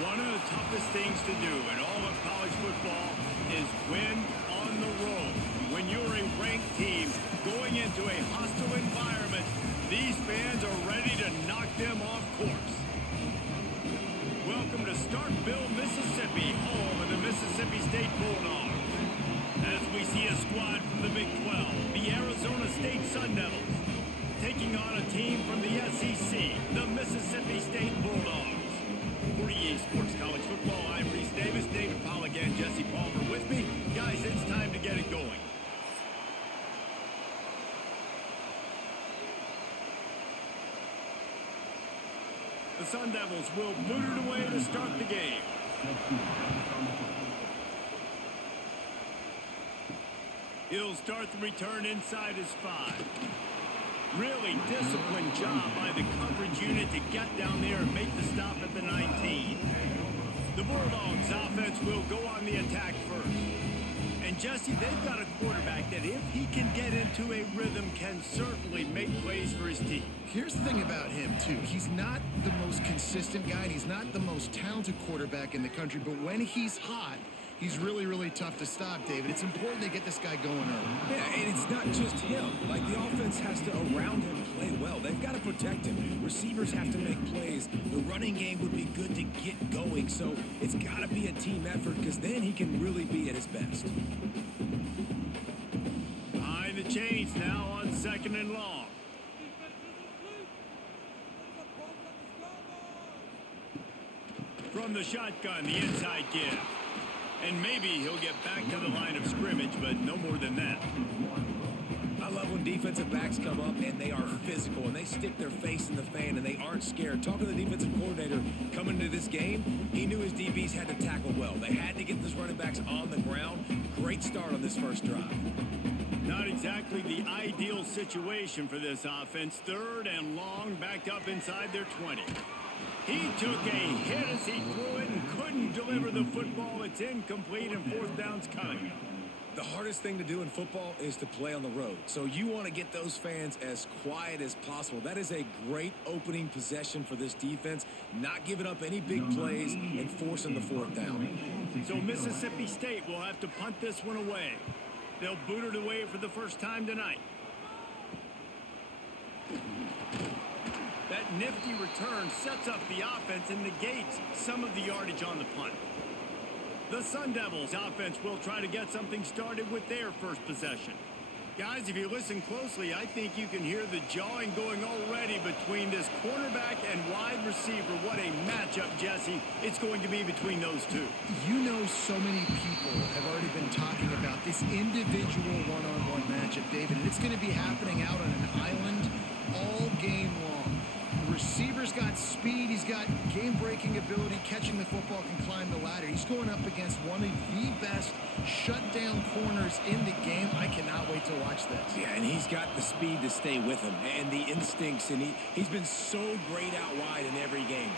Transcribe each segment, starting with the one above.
One of the toughest things to do in all of college football is win on the road. When you're a ranked team going into a hostile environment, these fans are ready to knock them off course. Welcome to Starkville, Mississippi, home of the Mississippi State Bulldogs. As we see a squad from the Big 12, the Arizona State Sun Devils, taking on a team from the SEC, the Mississippi State Bulldogs. For EA Sports College Football, I'm Reese Davis, David Pollack, and Jesse Palmer with me. Guys, it's time to get it going. The Sun Devils will boot it away to start the game. He'll start the return inside his 5. Really disciplined job by the coverage unit to get down there and make the stop at the 19. The Bulldogs offense will go on the attack first. And Jesse, they've got a quarterback that if he can get into a rhythm can certainly make plays for his team. Here's the thing about him, too. He's not the most consistent guy, and he's not the most talented quarterback in the country, but when he's hot, he's really, really tough to stop, David. It's important they get this guy going early. Yeah, and it's not just him. Like, the offense has to, around him, play well. They've got to protect him. Receivers have to make plays. The running game would be good to get going, so it's got to be a team effort because then he can really be at his best. Behind the chains now on 2nd and long. From the shotgun, the inside give. And maybe he'll get back to the line of scrimmage, but no more than that. I love when defensive backs come up and they are physical and they stick their face in the fan and they aren't scared. Talking to the defensive coordinator coming into this game, he knew his DBs had to tackle well. They had to get those running backs on the ground. Great start on this first drive. Not exactly the ideal situation for this offense. 3rd and long, backed up inside their 20. He took a hit as he threw it and couldn't deliver the football. It's incomplete and 4th down's coming. The hardest thing to do in football is to play on the road. So you want to get those fans as quiet as possible. That is a great opening possession for this defense. Not giving up any big plays and forcing the 4th down. So Mississippi State will have to punt this one away. They'll boot it away for the first time tonight. That nifty return sets up the offense and negates some of the yardage on the punt. The Sun Devils offense will try to get something started with their first possession. Guys, if you listen closely, I think you can hear the jawing going already between this quarterback and wide receiver. What a matchup, Jesse, it's going to be between those two. You know, so many people have already been talking about this individual one-on-one matchup, David, and it's going to be happening out on an island all game long. The receiver's got speed, he's got game-breaking ability, catching the football, can climb the ladder. He's going up against one of the best shutdown corners in the game. I cannot wait to watch this. Yeah, and he's got the speed to stay with him and the instincts, and he's been so great out wide in every game.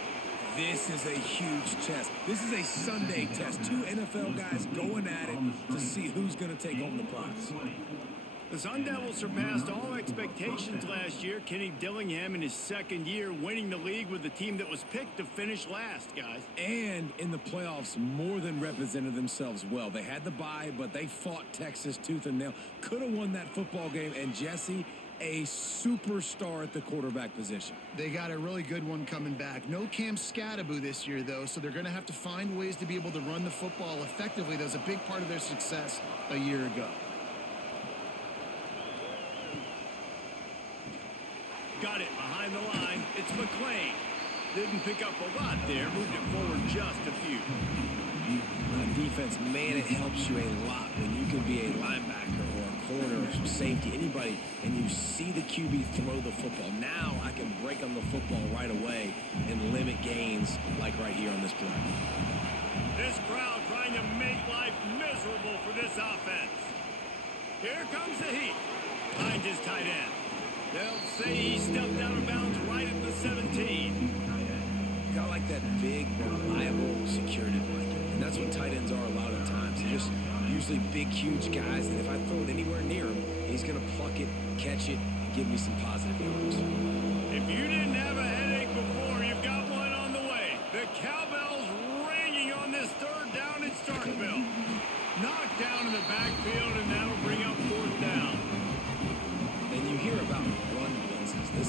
This is a huge test. This is a Sunday test. 2 NFL guys going at it to see who's going to take home the prize. The Sun Devils surpassed all expectations last year. Kenny Dillingham in his 2nd year winning the league with the team that was picked to finish last, guys. And in the playoffs, more than represented themselves well. They had the bye, but they fought Texas tooth and nail. Could have won that football game. And Jesse, a superstar at the quarterback position. They got a really good one coming back. No Cam Scattaboo this year, though, so they're going to have to find ways to be able to run the football effectively. That was a big part of their success a year ago. Got it behind the line. It's McClain. Didn't pick up a lot there. Moved it forward just a few. On defense, man, it helps you a lot when you can be a linebacker or a corner or some safety, anybody, and you see the QB throw the football. Now I can break on the football right away and limit gains like right here on this play. This crowd trying to make life miserable for this offense. Here comes the heat. Behind his tight end. They'll say he stepped out of bounds right at the 17. Got like that big, reliable security blanket. And that's what tight ends are a lot of times. They're just usually big, huge guys that if I throw it anywhere near him, he's going to pluck it, catch it, and give me some positive yards. If you didn't have a headache before, you've got one on the way. The cowbells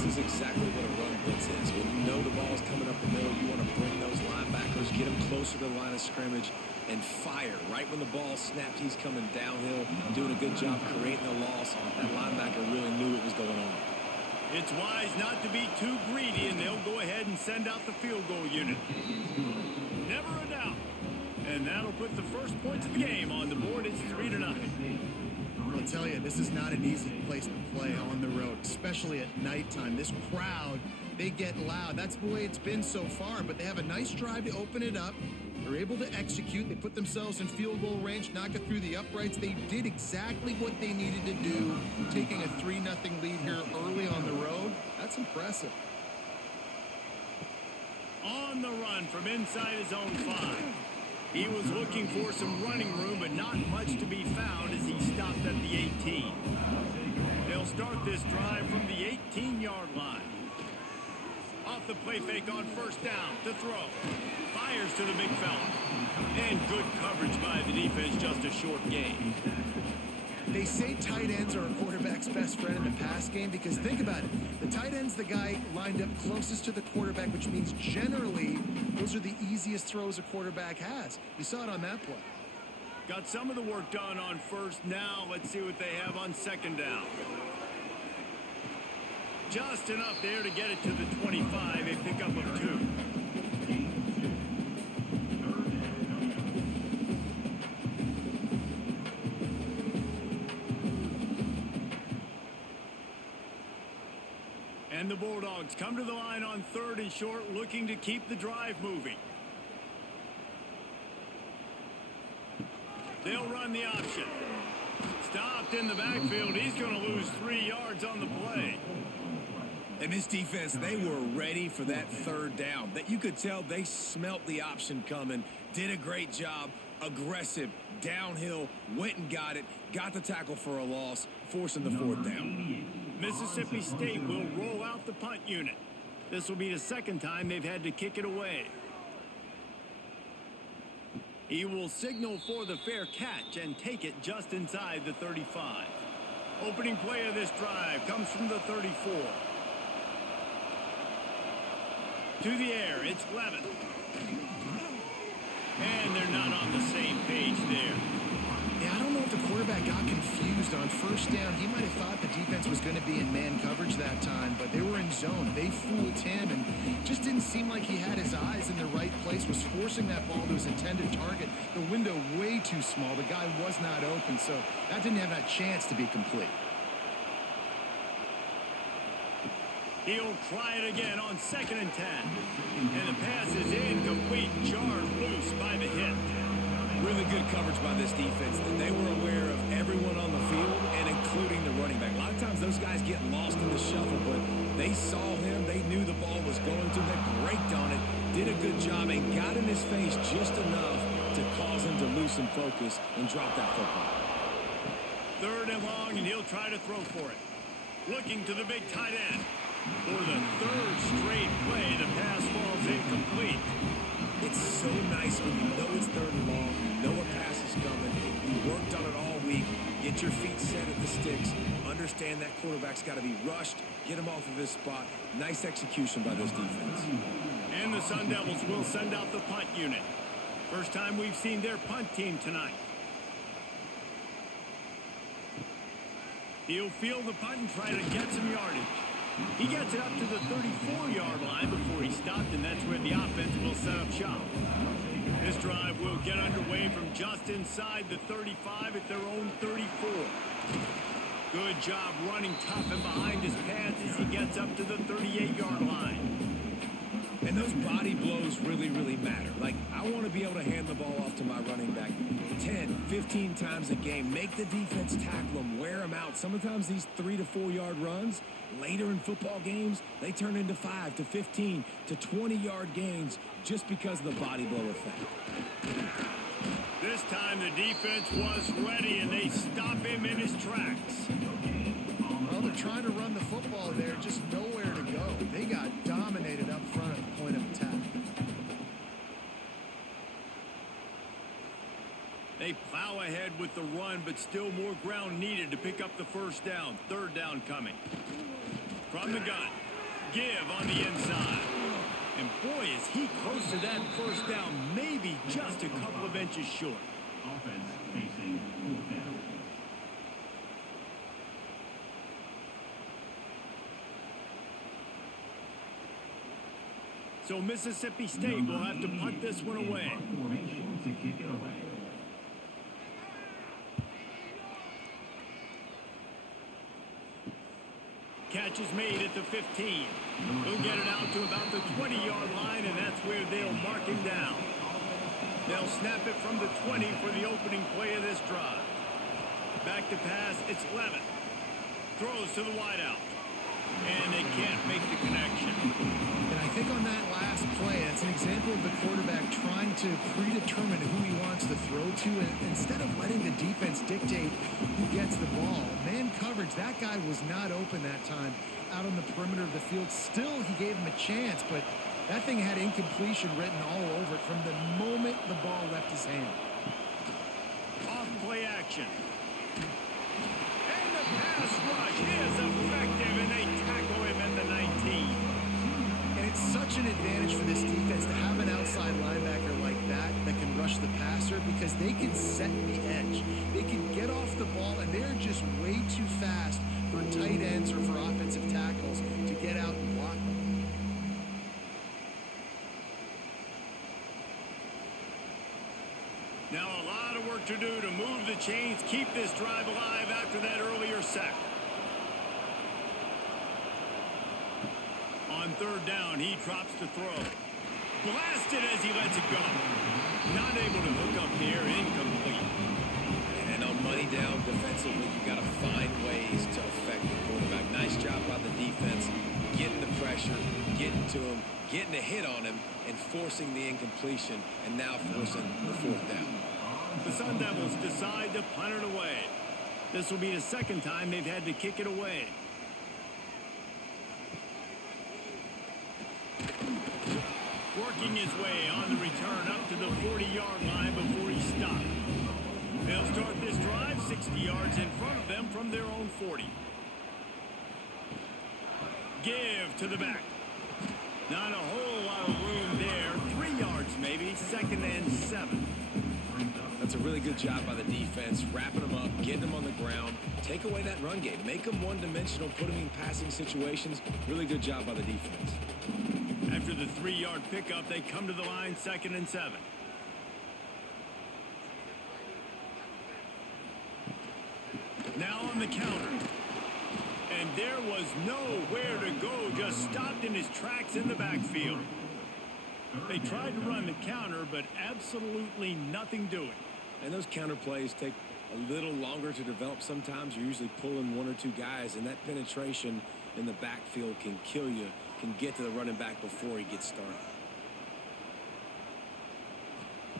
this is exactly what a run blitz is. When you know the ball is coming up the middle, you want to bring those linebackers, get them closer to the line of scrimmage, and fire. Right when the ball snapped, he's coming downhill, doing a good job creating the loss. That linebacker really knew what was going on. It's wise not to be too greedy, and they'll go ahead and send out the field goal unit. Never a doubt. And that'll put the first points of the game on the board. It's 3-0. I'll tell you, this is not an easy place to play on the road, especially at nighttime. This crowd, they get loud. That's the way it's been so far, but they have a nice drive to open it up. They're able to execute. They put themselves in field goal range, knock it through the uprights. They did exactly what they needed to do, taking a 3-0 lead here early on the road. That's impressive. On the run from inside his own 5. He was looking for some running room, but not much to be found as he stopped at the 18. They'll start this drive from the 18-yard line. Off the play fake on first down to throw. Fires to the big fella. And good coverage by the defense, just a short gain. They say tight ends are a quarterback's best friend in the pass game because think about it. The tight end's the guy lined up closest to the quarterback, which means generally those are the easiest throws a quarterback has. You saw it on that play. Got some of the work done on first. Now let's see what they have on second down. Just enough there to get it to the 25, a pickup of 2. And the Bulldogs come to the line on 3rd and short, looking to keep the drive moving. They'll run the option. Stopped in the backfield. He's going to lose 3 yards on the play. And this defense, they were ready for that 3rd down. That you could tell they smelt the option coming, did a great job, aggressive, downhill, went and got it, got the tackle for a loss, forcing the 4th down. Mississippi State will roll out the punt unit. This will be the 2nd time they've had to kick it away. He will signal for the fair catch and take it just inside the 35. Opening play of this drive comes from the 34. To the air, it's Levin. And they're not on the same page there. Yeah, I don't know if the quarterback got confused on first down. He might have thought the defense was going to be in man coverage that time, but they were in zone. They fooled him, and just didn't seem like he had his eyes in the right place, was forcing that ball to his intended target. The window way too small. The guy was not open, so that didn't have that chance to be complete. He'll try it again on 2nd and 10. And the pass is incomplete, jarred loose by the hit. Really good coverage by this defense. They were aware of everyone on the field and including the running back. A lot of times those guys get lost in the shuffle, but they saw him. They knew the ball was going to. They braked on it, did a good job, and got in his face just enough to cause him to loosen focus and drop that football. 3rd and long, and he'll try to throw for it. Looking to the big tight end. For the 3rd straight play, the pass falls incomplete. It's so nice when you know it's 3rd and long, you know a pass is coming, you worked on it all week, get your feet set at the sticks, understand that quarterback's got to be rushed, get him off of his spot. Nice execution by this defense. And the Sun Devils will send out the punt unit. First time we've seen their punt team tonight. He'll field the punt and try to get some yardage. He gets it up to the 34-yard line before he stopped, and that's where the offense will set up shop. This drive will get underway from just inside the 35 at their own 34. Good job running tough and behind his pads as he gets up to the 38-yard line. And those body blows really, really matter. Like, I want to be able to hand the ball off to my running back 10, 15 times a game. Make the defense tackle them, wear them out. Sometimes these 3 to 4 yard runs, later in football games, they turn into 5 to 15 to 20-yard gains just because of the body blow effect. This time the defense was ready, and they stop him in his tracks. Well, they're trying to run the football there, just nowhere to go. They got dominated up front at the point of attack. They plow ahead with the run, but still more ground needed to pick up the first down. 3rd down coming. From the gun, Give on the inside. And boy, is he close to that first down, maybe just a couple of inches short. Offense facing fourth down. So Mississippi State will have to punt this one away. Formation to kick it away. Catch is made at the 15. He'll get it out to about the 20-yard line, and that's where they'll mark him down. They'll snap it from the 20 for the opening play of this drive. Back to pass, it's Levin. Throws to the wideout. And they can't make the connection. And I think on that last play, that's an example of the quarterback trying to predetermine who he wants to throw to, and instead of letting the defense dictate who gets the ball. Man coverage, that guy was not open that time out on the perimeter of the field. Still, he gave him a chance, but that thing had incompletion written all over it from the moment the ball left his hand. Off play action. And the pass rush is effective, and they tackle him at the 19. And it's such an advantage for this defense to have an outside linebacker like that that can rush the passer, because they can set the edge. They can get off the ball, and they're just way too fast for tight ends or for offensive tackles to get out and block them. Now a lot of work to do to move the chains, keep this drive alive after that earlier sack. On third down, he drops to throw. Blasted as he lets it go. Not able to hook up there, incomplete. And on money down defensively, you got to find ways to affect the quarterback. Nice job by the defense, getting the pressure, getting to him, getting a hit on him, and forcing the incompletion, and now forcing the fourth down. The Sun Devils decide to punt it away. This will be the second time they've had to kick it away. Working his way on the return up to the 40-yard line before he stopped. They'll start this drive 60 yards in front of them from their own 40. Give to the back. Not a whole lot of room there. 3 yards maybe, 2nd and 7. That's a really good job by the defense, wrapping them up, getting them on the ground, take away that run game, make them one-dimensional, put them in passing situations. Really good job by the defense. After the 3-yard pickup, they come to the line 2nd and 7. Now on the counter. And there was nowhere to go, just stopped in his tracks in the backfield. They tried to run the counter, but absolutely nothing doing. And those counter plays take a little longer to develop sometimes. You're usually pulling 1 or 2 guys, and that penetration in the backfield can kill you, can get to the running back before he gets started.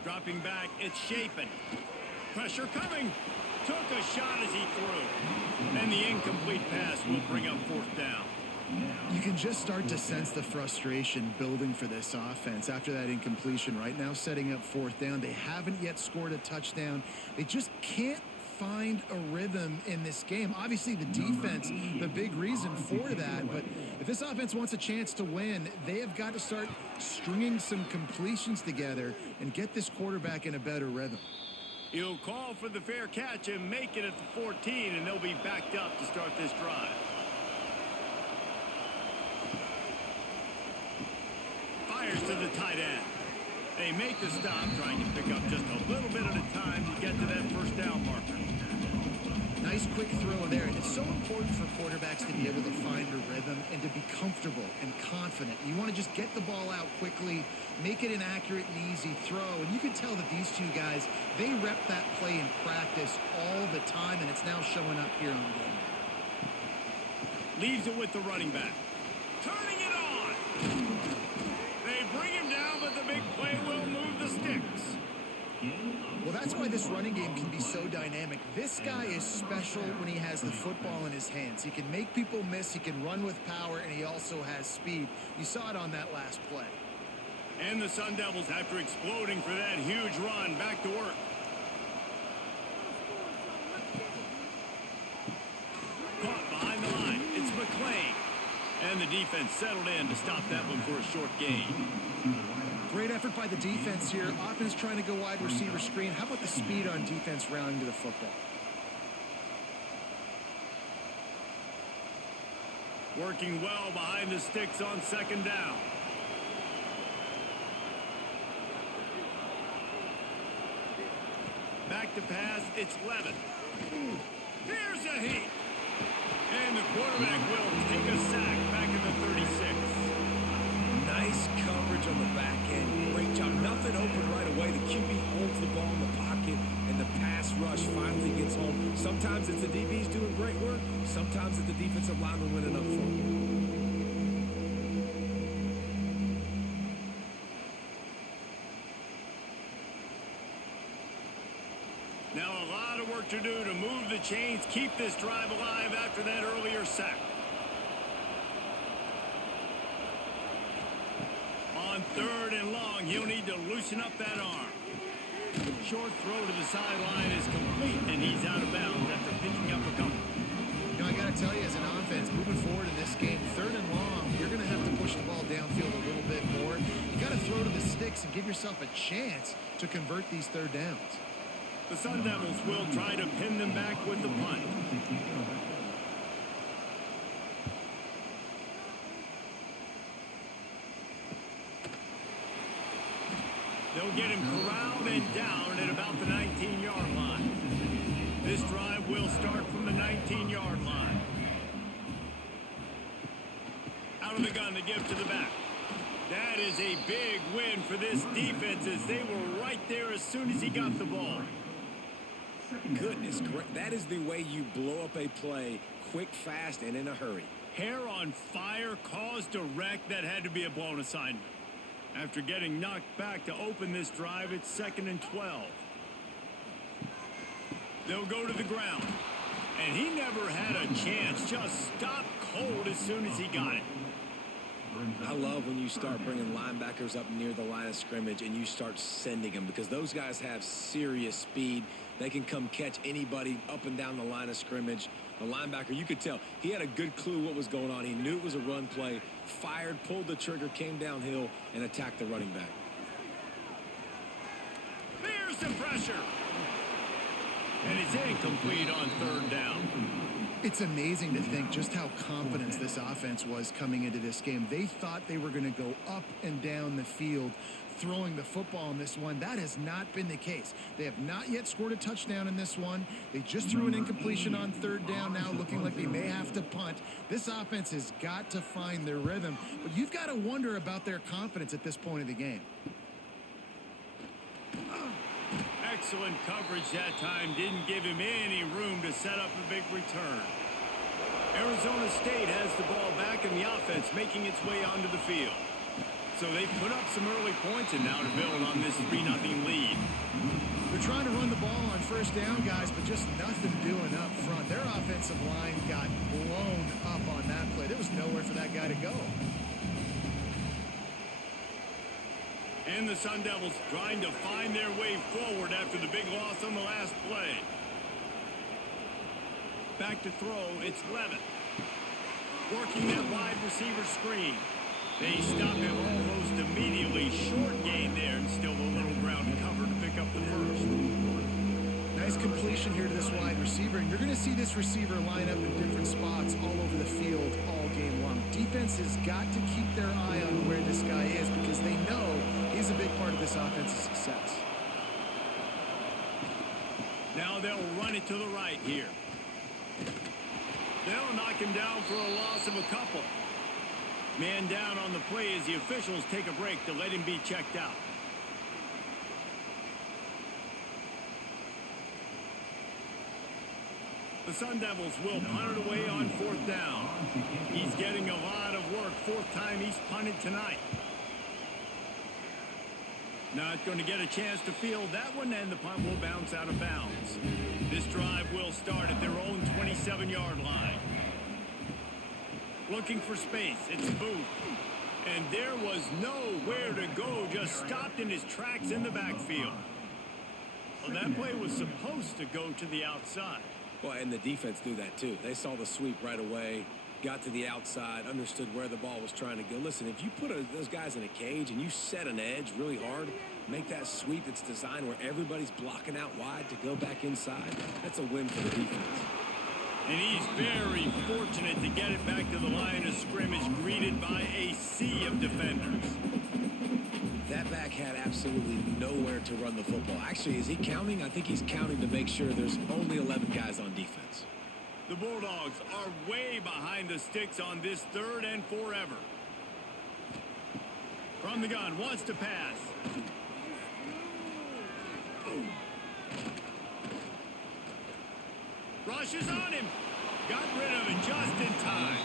Dropping back, it's Shapen. Pressure coming. Took a shot as he threw. And the incomplete pass will bring up 4th down. You can just start to sense the frustration building for this offense after that incompletion. Right now, setting up 4th down. They haven't yet scored a touchdown. They just can't find a rhythm in this game. Obviously, the defense, the big reason for that. But if this offense wants a chance to win, they have got to start stringing some completions together and get this quarterback in a better rhythm. He'll call for the fair catch and make it at the 14, and they'll be backed up to start this drive. Fires to the tight end. They make the stop, trying to pick up just a little bit at a time to get to that 1st down marker. Nice quick throw there. And it's so important for quarterbacks to be able to find a rhythm and to be comfortable and confident. You want to just get the ball out quickly, make it an accurate and easy throw. And you can tell that these two guys, they rep that play in practice all the time, and it's now showing up here on game day. Leaves it with the running back. Turning it on. They bring him down, but the big play will move the sticks. Well, that's why this running game can be so dynamic. This guy is special when he has the football in his hands. He can make people miss, he can run with power, and he also has speed. You saw it on that last play. And the Sun Devils, after exploding for that huge run, back to work. Caught behind the line. It's McClain. And the defense settled in to stop that one for a short gain. Great effort by the defense here. Offense trying to go wide receiver screen. How about the speed on defense rounding to the football? Working well behind the sticks on second down. Back to pass, it's Levin. Here's a heat. And the quarterback will take a sack back in the 36. Nice coverage on the back end. Great job. Nothing open right away. The QB holds the ball in the pocket, and the pass rush finally gets home. Sometimes it's the DBs doing great work. Sometimes it's the defensive lineman winning up for them. Now a lot of work to do to move the chains, keep this drive alive after that earlier sack. On third and long, he'll need to loosen up that arm. Short throw to the sideline is complete, and he's out of bounds after picking up a couple. You know, I got to tell you, as an offense, moving forward in this game, third and long, you're going to have to push the ball downfield a little bit more. You got to throw to the sticks and give yourself a chance to convert these third downs. The Sun Devils will try to pin them back with the punt. They'll get him corralled and down at about the 19-yard line. This drive will start from the 19-yard line. Out of the gun to give to the back. That is a big win for this defense as they were right there as soon as he got the ball. Goodness, that is the way you blow up a play quick, fast, and in a hurry. Hair on fire caused a wreck that had to be a blown assignment. After getting knocked back to open this drive, it's 2nd and 12. They'll go to the ground. And he never had a chance. Just stopped cold as soon as he got it. I love when you start bringing linebackers up near the line of scrimmage and you start sending them, because those guys have serious speed. They can come catch anybody up and down the line of scrimmage. The linebacker, you could tell, he had a good clue what was going on. He knew it was a run play, fired, pulled the trigger, came downhill, and attacked the running back. There's the pressure. And it's incomplete on third down. It's amazing to think just how confident this offense was coming into this game. They thought they were going to go up and down the field throwing the football in this one. That has not been the case. They have not yet scored a touchdown in this one. They just threw an incompletion on third down now, looking like they may have to punt. This offense has got to find their rhythm, but you've got to wonder about their confidence at this point of the game. Excellent coverage that time. Didn't give him any room to set up a big return. Arizona State has the ball back in the offense, making its way onto the field. So they've put up some early points and now to build on this 3-0 lead. They're trying to run the ball on first down, guys, but just nothing doing up front. Their offensive line got blown up on that play. There was nowhere for that guy to go. And the Sun Devils trying to find their way forward after the big loss on the last play. Back to throw, it's Levin. Working that wide receiver screen. They stop him almost immediately. Short gain there and still a little ground to cover to pick up the first. Nice completion here to this wide receiver, and you're going to see this receiver line up in different spots all over the field all game long. Defense has got to keep their eye on where this guy is because they know he's a big part of this offense's success. Now they'll run it to the right here. They'll knock him down for a loss of a couple. Man down on the play as the officials take a break to let him be checked out. The Sun Devils will punt it away on fourth down. He's getting a lot of work. Fourth time he's punted tonight. Not going to get a chance to field that one, and the punt will bounce out of bounds. This drive will start at their own 27-yard line. Looking for space, it's Booth. And there was nowhere to go, just stopped in his tracks in the backfield. Well, that play was supposed to go to the outside. Well, and the defense knew that too. They saw the sweep right away, got to the outside, understood where the ball was trying to go. Listen, if you put those guys in a cage and you set an edge really hard, make that sweep that's designed where everybody's blocking out wide to go back inside, that's a win for the defense. And he's very fortunate to get it back to the line of scrimmage, greeted by a sea of defenders. That back had absolutely nowhere to run the football. Actually, is he counting? I think he's counting to make sure there's only 11 guys on defense. The Bulldogs are way behind the sticks on this 3rd and forever. From the gun, wants to pass. Rushes on him. Got rid of it just in time.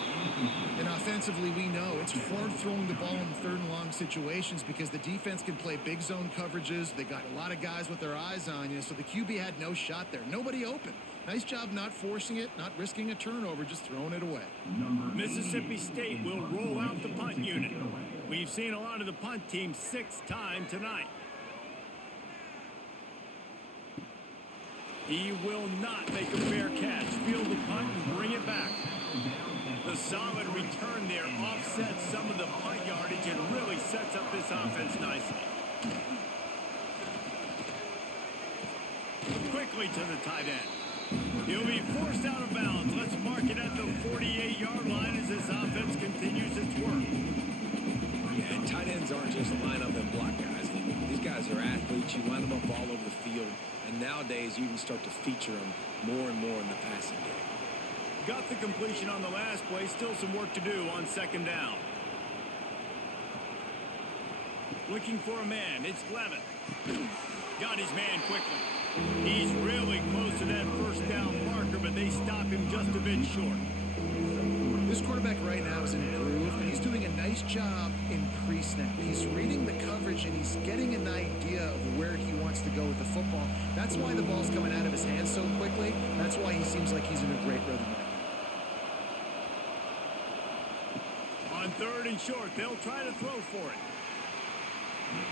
And offensively, we know it's hard throwing the ball in 3rd and long situations because the defense can play big zone coverages. They got a lot of guys with their eyes on you, so the QB had no shot there. Nobody open. Nice job not forcing it, not risking a turnover, just throwing it away. Mississippi State will roll out the punt unit. We've seen a lot of the punt team 6 times tonight. He will not make a fair catch. Field the punt and bring it back. The solid return there offsets some of the punt yardage and really sets up this offense nicely. Quickly to the tight end. He'll be forced out of bounds. Let's mark it at the 48-yard line as this offense continues its work. Yeah, and tight ends aren't just line up and block guys anymore. These guys are athletes. You line them up all over the field. And nowadays, you can start to feature them more and more in the passing game. Got the completion on the last play. Still some work to do on 2nd down. Looking for a man. It's Levin. Got his man quickly. He's really close to that 1st down marker, but they stop him just a bit short. This quarterback right now is in a groove, and he's doing a nice job in pre-snap. He's reading the coverage, and he's getting an idea of where he wants to go with the football. That's why the ball's coming out of his hands so quickly. That's why he seems like he's in a great rhythm right now. On 3rd and short, they'll try to throw for it.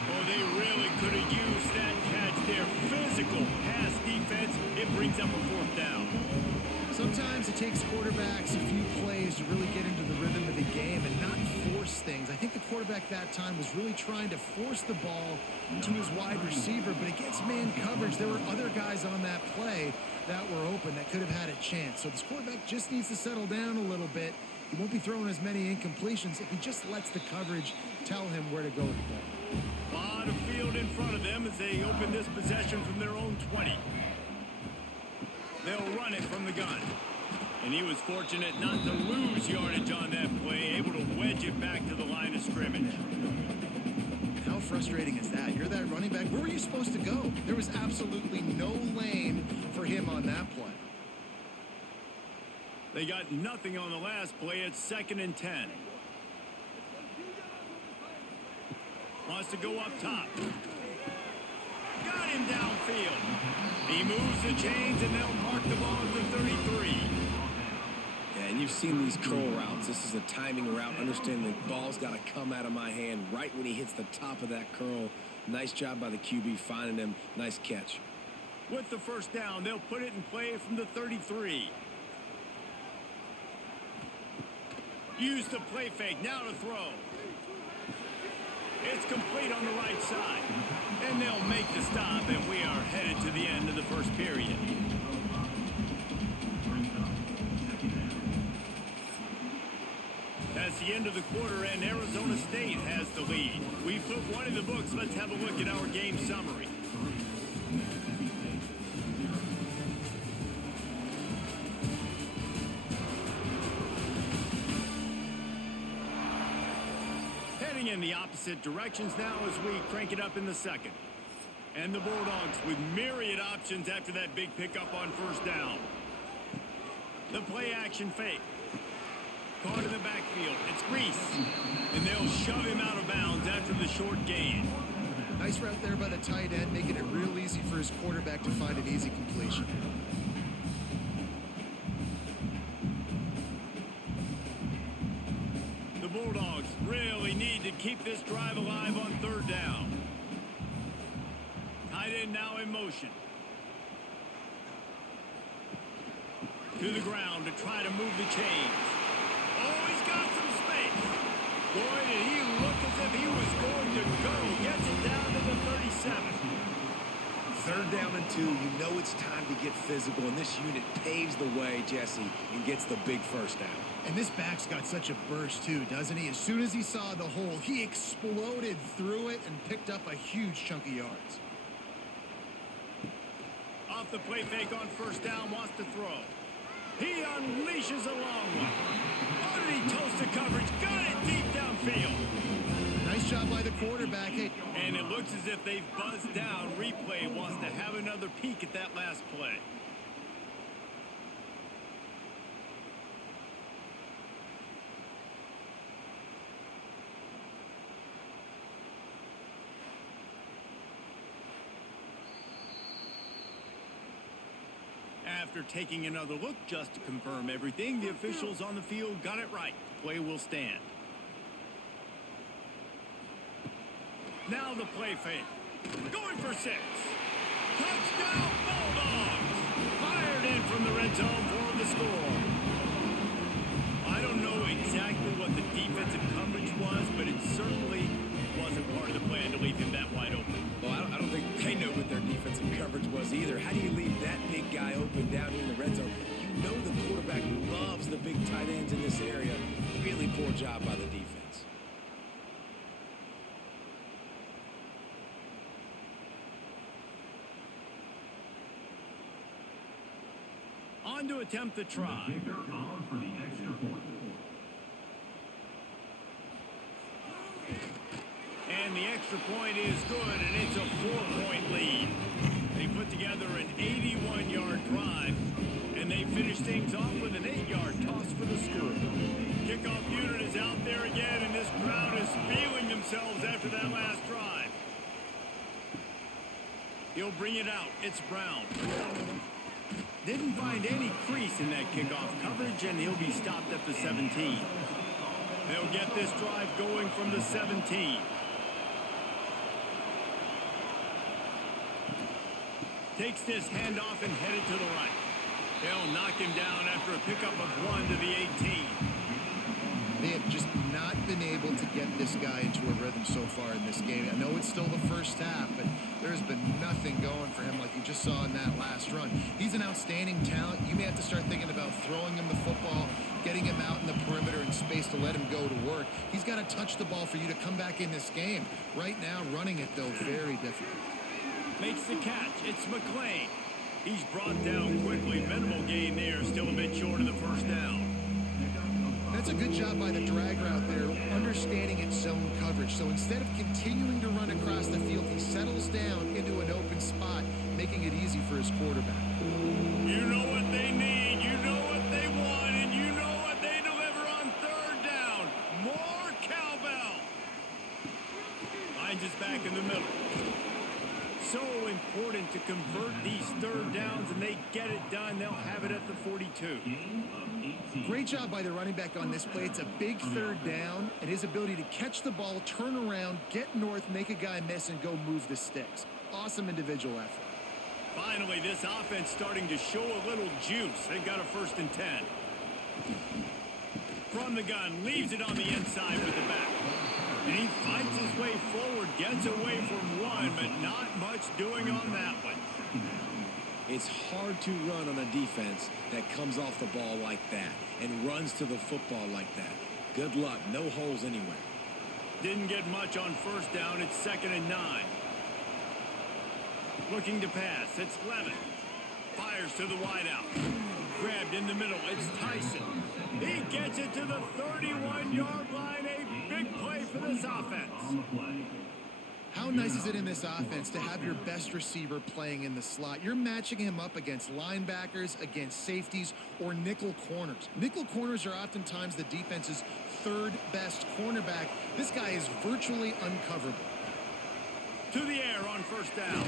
Oh, they really could have used that catch there. Physical pass defense. It brings up a 4th down. Sometimes it takes quarterbacks a few plays to really get into the rhythm of the game and not force things. I think the quarterback that time was really trying to force the ball to his wide receiver, but against man coverage, there were other guys on that play that were open that could have had a chance. So this quarterback just needs to settle down a little bit. He won't be throwing as many incompletions if he just lets the coverage tell him where to go with the ball. A lot of field in front of them as they open this possession from their own 20. They'll run it from the gun. And he was fortunate not to lose yardage on that play, able to wedge it back to the line of scrimmage. How frustrating is that? You're that running back. Where were you supposed to go? There was absolutely no lane for him on that play. They got nothing on the last play. It's 2nd and 10. Wants to go up top. Got him downfield. He moves the chains, and they'll mark the ball at the 33. Yeah, and you've seen these curl routes. This is a timing route. Understand the ball's got to come out of my hand right when he hits the top of that curl. Nice job by the QB finding him. Nice catch. With the 1st down, they'll put it in play from the 33. Use the play fake. Now to throw. It's complete on the right side. And they'll make the stop, and we are headed to the end of the 1st period. That's the end of the quarter, and Arizona State has the lead. We've put one in the books. Let's have a look at our game summary. Heading in the opposite directions now as we crank it up in the 2nd. And the Bulldogs with myriad options after that big pickup on 1st down. The play action fake. Caught in the backfield. It's Reese. And they'll shove him out of bounds after the short gain. Nice route there by the tight end, making it real easy for his quarterback to find an easy completion. The Bulldogs really need to keep this drive alive on 3rd down. Tight end now in motion. To the ground to try to move the chains. got some space. Boy, did he look as if he was going to go. Gets it down to the 37. 3rd down and 2. You know it's time to get physical, and this unit paves the way, Jesse, and gets the big 1st down. And this back's got such a burst, too, doesn't he? As soon as he saw the hole, he exploded through it and picked up a huge chunk of yards. Off the play fake on 1st down, wants to throw. He unleashes a long one. Oh, did he toast the coverage? Got it deep downfield. Nice job by the quarterback. Hey. And it looks as if they've buzzed down. Replay wants to have another peek at that last play. After taking another look just to confirm everything, the officials on the field got it right. Play will stand. Now the play fake. Going for 6. Touchdown Bulldogs! Fired in from the red zone for the score. I don't know exactly what the defensive coverage was, but it certainly wasn't part of the plan to leave him that wide open. Well, I don't think they know what their defensive coverage was either. How do you leave that big guy open down here in the red zone? You know the quarterback loves the big tight ends in this area. Really poor job by the defense. On to attempt the try. Kicker on for the extra point. And the extra point is good, and it's a 4-point lead. They put together an 81-yard drive, and they finish things off with an 8-yard toss for the score. Kickoff unit is out there again, and this crowd is feeling themselves after that last drive. He'll bring it out. It's Brown. Didn't find any crease in that kickoff coverage, and he'll be stopped at the 17. They'll get this drive going from the 17. Takes this handoff and headed to the right. They'll knock him down after a pickup of 1 to the 18. They have just not been able to get this guy into a rhythm so far in this game. I know it's still the first half, but there's been nothing going for him like you just saw in that last run. He's an outstanding talent. You may have to start thinking about throwing him the football, getting him out in the perimeter in space to let him go to work. He's got to touch the ball for you to come back in this game. Right now, running it, though, very difficult. Makes the catch. It's McClain. He's brought down quickly. Minimal gain there. Still a bit short of the 1st down. That's a good job by the drag route there, understanding its zone coverage. So instead of continuing to run across the field, he settles down into an open spot, making it easy for his quarterback. You know what they need. You know what they want. And you know what they deliver on 3rd down. More cowbell. Finds us back in the middle. So important to convert these 3rd downs, and they get it done. They'll have it at the 42. Great job by the running back on this play. It's a big 3rd down, and his ability to catch the ball, turn around, get north, make a guy miss, and go move the sticks. Awesome individual effort. Finally, this offense starting to show a little juice. They've got a 1st and 10. From the gun, leaves it on the inside with the back. And he fights his way forward, gets away from one, but not much doing on that one. It's hard to run on a defense that comes off the ball like that and runs to the football like that. Good luck. No holes anywhere. Didn't get much on 1st down. It's 2nd and 9. Looking to pass. It's Levin. Fires to the wideout. Grabbed in the middle. It's Tyson. He gets it to the 31-yard line. A big play for this offense. How nice is it in this offense to have your best receiver playing in the slot? You're matching him up against linebackers, against safeties, or nickel corners. Nickel corners are oftentimes the defense's 3rd best cornerback. This guy is virtually uncoverable. To the air on 1st down.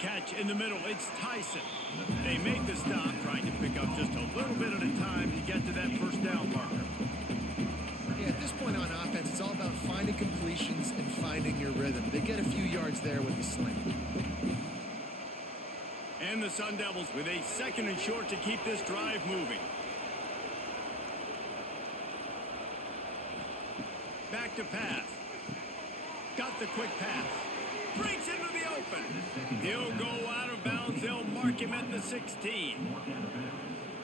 Catch in the middle. It's Tyson. They make the stop, trying to pick up just a little bit at a time to get to that 1st down marker. Yeah, at this point on offense, it's all about finding completions and finding your rhythm. They get a few yards there with the sling. And the Sun Devils with a 2nd and short to keep this drive moving. back to pass. Got the quick pass. Breaks into the open. He'll go out of bounds. They'll mark him at the 16.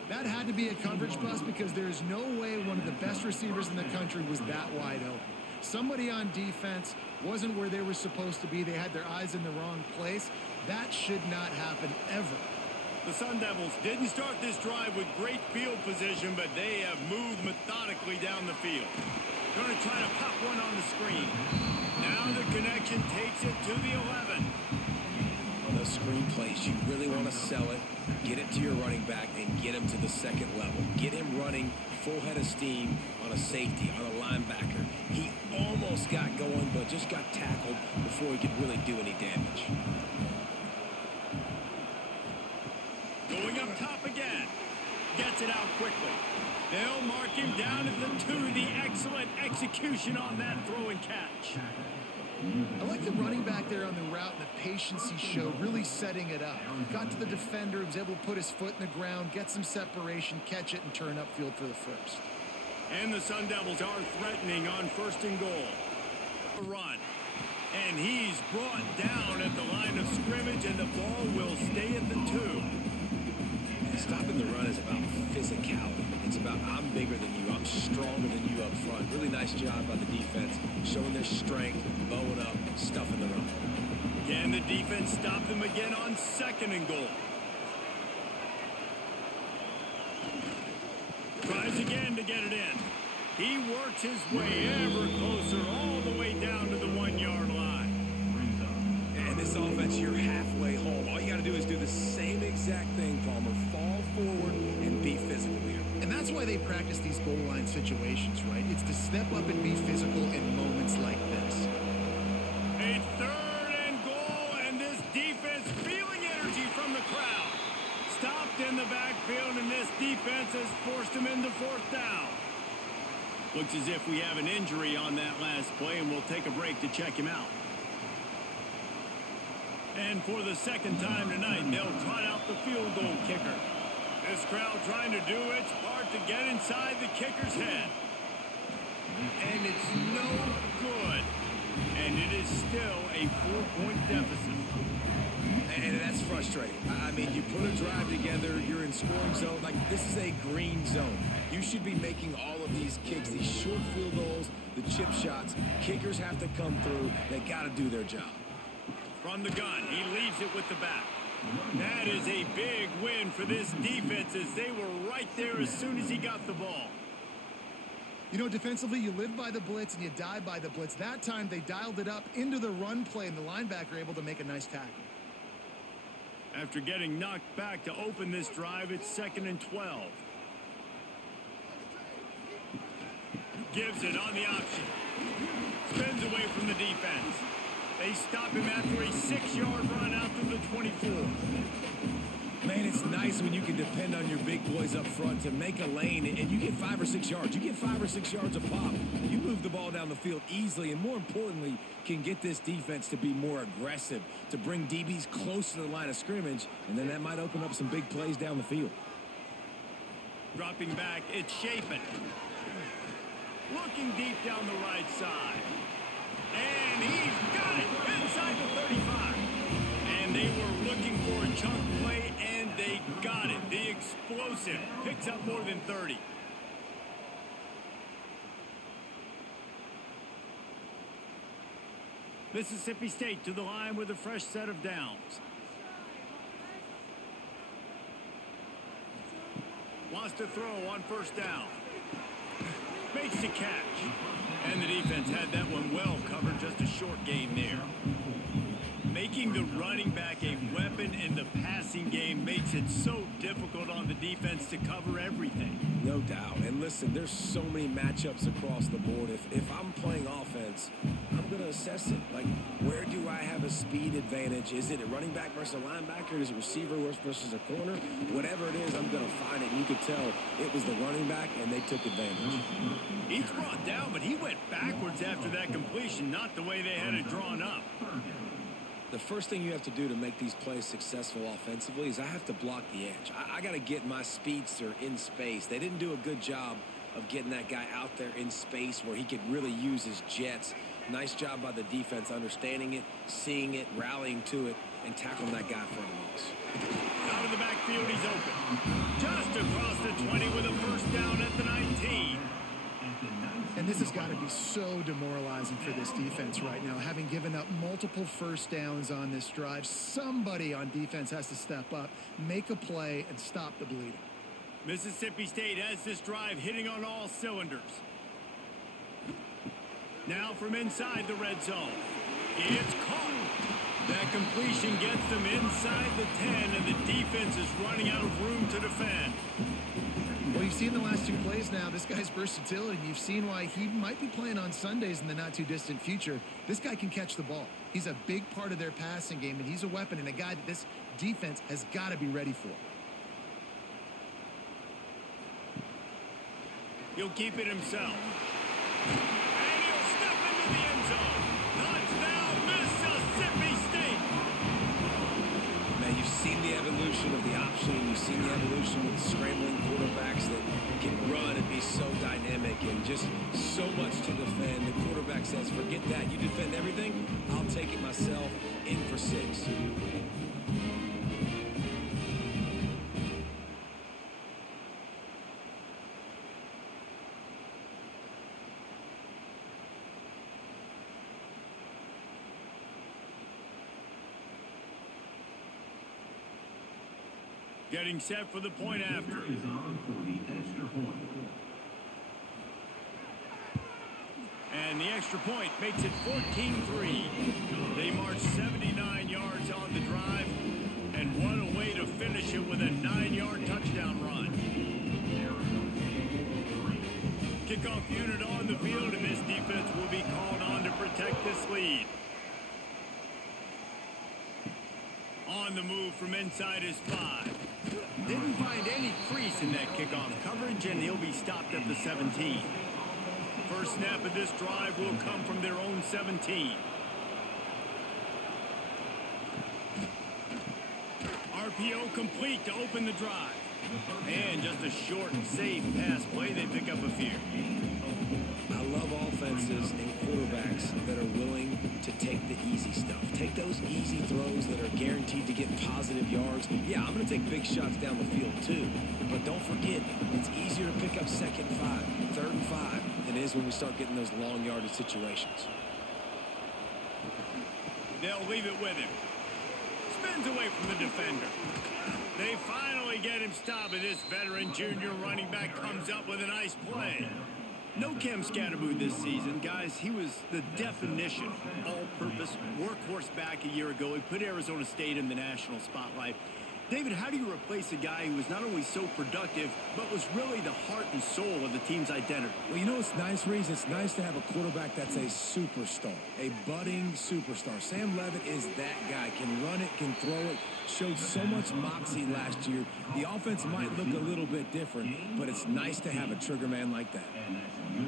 That had to be a coverage bust because there's no way one of the best receivers in the country was that wide open. Somebody on defense wasn't where they were supposed to be. They had their eyes in the wrong place. That should not happen ever. The Sun Devils didn't start this drive with great field position, but they have moved methodically down the field. Going to try to pop one on the screen. Now the connection takes it to the 11. On those screen plays, you really want to sell it, get it to your running back, and get him to the second level. Get him running full head of steam on a safety, on a linebacker. He almost got going, but just got tackled before he could really do any damage. Going up top again. Gets it out quickly. They'll mark him down at the 2. The excellent execution on that throw and catch. I like the running back there on the route and the patience he showed, really setting it up. Got to the defender, was able to put his foot in the ground, get some separation, catch it, and turn upfield for the first. And the Sun Devils are threatening on 1st and goal. A run. And he's brought down at the line of scrimmage, and the ball will stay at the 2. Stopping the run is about physicality. It's about I'm bigger than you, I'm stronger than you up front. Really nice job by the defense, showing their strength, bowing up, stuffing the run. Can the defense stop them again on 2nd and goal? Tries again to get it in. He works his way ever closer, all the way down to the 1-yard line. And this offense, you're halfway home. All you got to do is do the same exact thing, Palmer. Fall forward and be physical here. And that's why they practice these goal line situations, right? It's to step up and be physical in moments like this. A 3rd and goal, and this defense feeling energy from the crowd. Stopped in the backfield, and this defense has forced him into 4th down. Looks as if we have an injury on that last play, and we'll take a break to check him out. And for the 2nd time tonight, they'll trot out the field goal kicker. This crowd trying to do its part to get inside the kicker's head. And it's no good. And it is still a 4-point deficit. And that's frustrating. I mean, you put a drive together, you're in scoring zone. Like, this is a green zone. You should be making all of these kicks, these short field goals, the chip shots. Kickers have to come through. They got to do their job. From the gun, he leaves it with the back. That is a big win for this defense as they were right there as soon as he got the ball. You know, defensively, you live by the blitz and you die by the blitz. That time, they dialed it up into the run play, and the linebacker able to make a nice tackle. After getting knocked back to open this drive, it's 2nd and 12. Gives it on the option. Spins away from the defense. They stop him after a 6-yard run out to the 24. Man, it's nice when you can depend on your big boys up front to make a lane, and you get 5 or 6 yards. You get 5 or 6 yards a pop. You move the ball down the field easily, and more importantly, can get this defense to be more aggressive, to bring DBs close to the line of scrimmage, and then that might open up some big plays down the field. Dropping back, it's Chapin. Looking deep down the right side. And he's got it inside the 35. And they were looking for a chunk play, and they got it. The explosive picks up more than 30. Mississippi State to the line with a fresh set of downs. Wants to throw on 1st down. Makes the catch. And the defense had that one well covered, just a short gain there. Making the running back a weapon in the passing game makes it so difficult on the defense to cover everything. No doubt. And listen, there's so many matchups across the board. If I'm playing offense, I'm going to assess it. Like, where do I have a speed advantage? Is it a running back versus a linebacker? Is it a receiver versus a corner? Whatever it is, I'm going to find it. And you could tell it was the running back, and they took advantage. He's brought down, but he went backwards after that completion, not the way they had it drawn up. The first thing you have to do to make these plays successful offensively is I have to block the edge. I got to get my speedster in space. They didn't do a good job of getting that guy out there in space where he could really use his jets. Nice job by the defense understanding it, seeing it, rallying to it, and tackling that guy for a loss. Out of the backfield, he's open. Just across the 20 with a first down at the 19. And this has got to be so demoralizing for this defense right now. Having given up multiple first downs on this drive, somebody on defense has to step up, make a play, and stop the bleeding. Mississippi State has this drive hitting on all cylinders. Now from inside the red zone. It's caught. That completion gets them inside the 10, and the defense is running out of room to defend. Well, you've seen the last two plays now. This guy's versatility, and you've seen why he might be playing on Sundays in the not-too-distant future. This guy can catch the ball. He's a big part of their passing game, and he's a weapon and a guy that this defense has got to be ready for. He'll keep it himself. And he'll step into the end zone. Touchdown, Mississippi State. Man, you've seen the evolution of the option. You've seen the evolution of the scrambling quarterbacks that can run and be so dynamic and just so much to defend. The quarterback says, forget that. You defend everything, I'll take it myself. In for 6. Getting set for the point after. Is on for the extra point. And the extra point makes it 14-3. They march 79 yards on the drive. And what a way to finish it with a 9-yard touchdown run. Kickoff unit on the field, and this defense will be called on to protect this lead. On the move from inside his 5. Didn't find any crease in that kickoff coverage, and he'll be stopped at the 17. First snap of this drive will come from their own 17. RPO complete to open the drive. And just a short and safe pass play, they pick up a few. I love offenses and quarterbacks that are willing to take the easy stuff. Take those easy throws that are guaranteed to get positive yards. Yeah, I'm going to take big shots down the field too. But don't forget, it's easier to pick up 2nd and 5, 3rd and 5 than it is when we start getting those long yardage situations. They'll leave it with him. Spins away from the defender. They finally get him stopped, and this veteran junior running back comes up with a nice play. No Cam Scatterboot this season, guys. He was the definition, all-purpose workhorse back a year ago. He put Arizona State in the national spotlight. David, how do you replace a guy who was not only so productive, but was really the heart and soul of the team's identity? Well, you know what's nice, Reese? It's nice to have a quarterback that's a superstar, a budding superstar. Sam Levitt is that guy. Can run it, can throw it, showed so much moxie last year. The offense might look a little bit different, but it's nice to have a trigger man like that.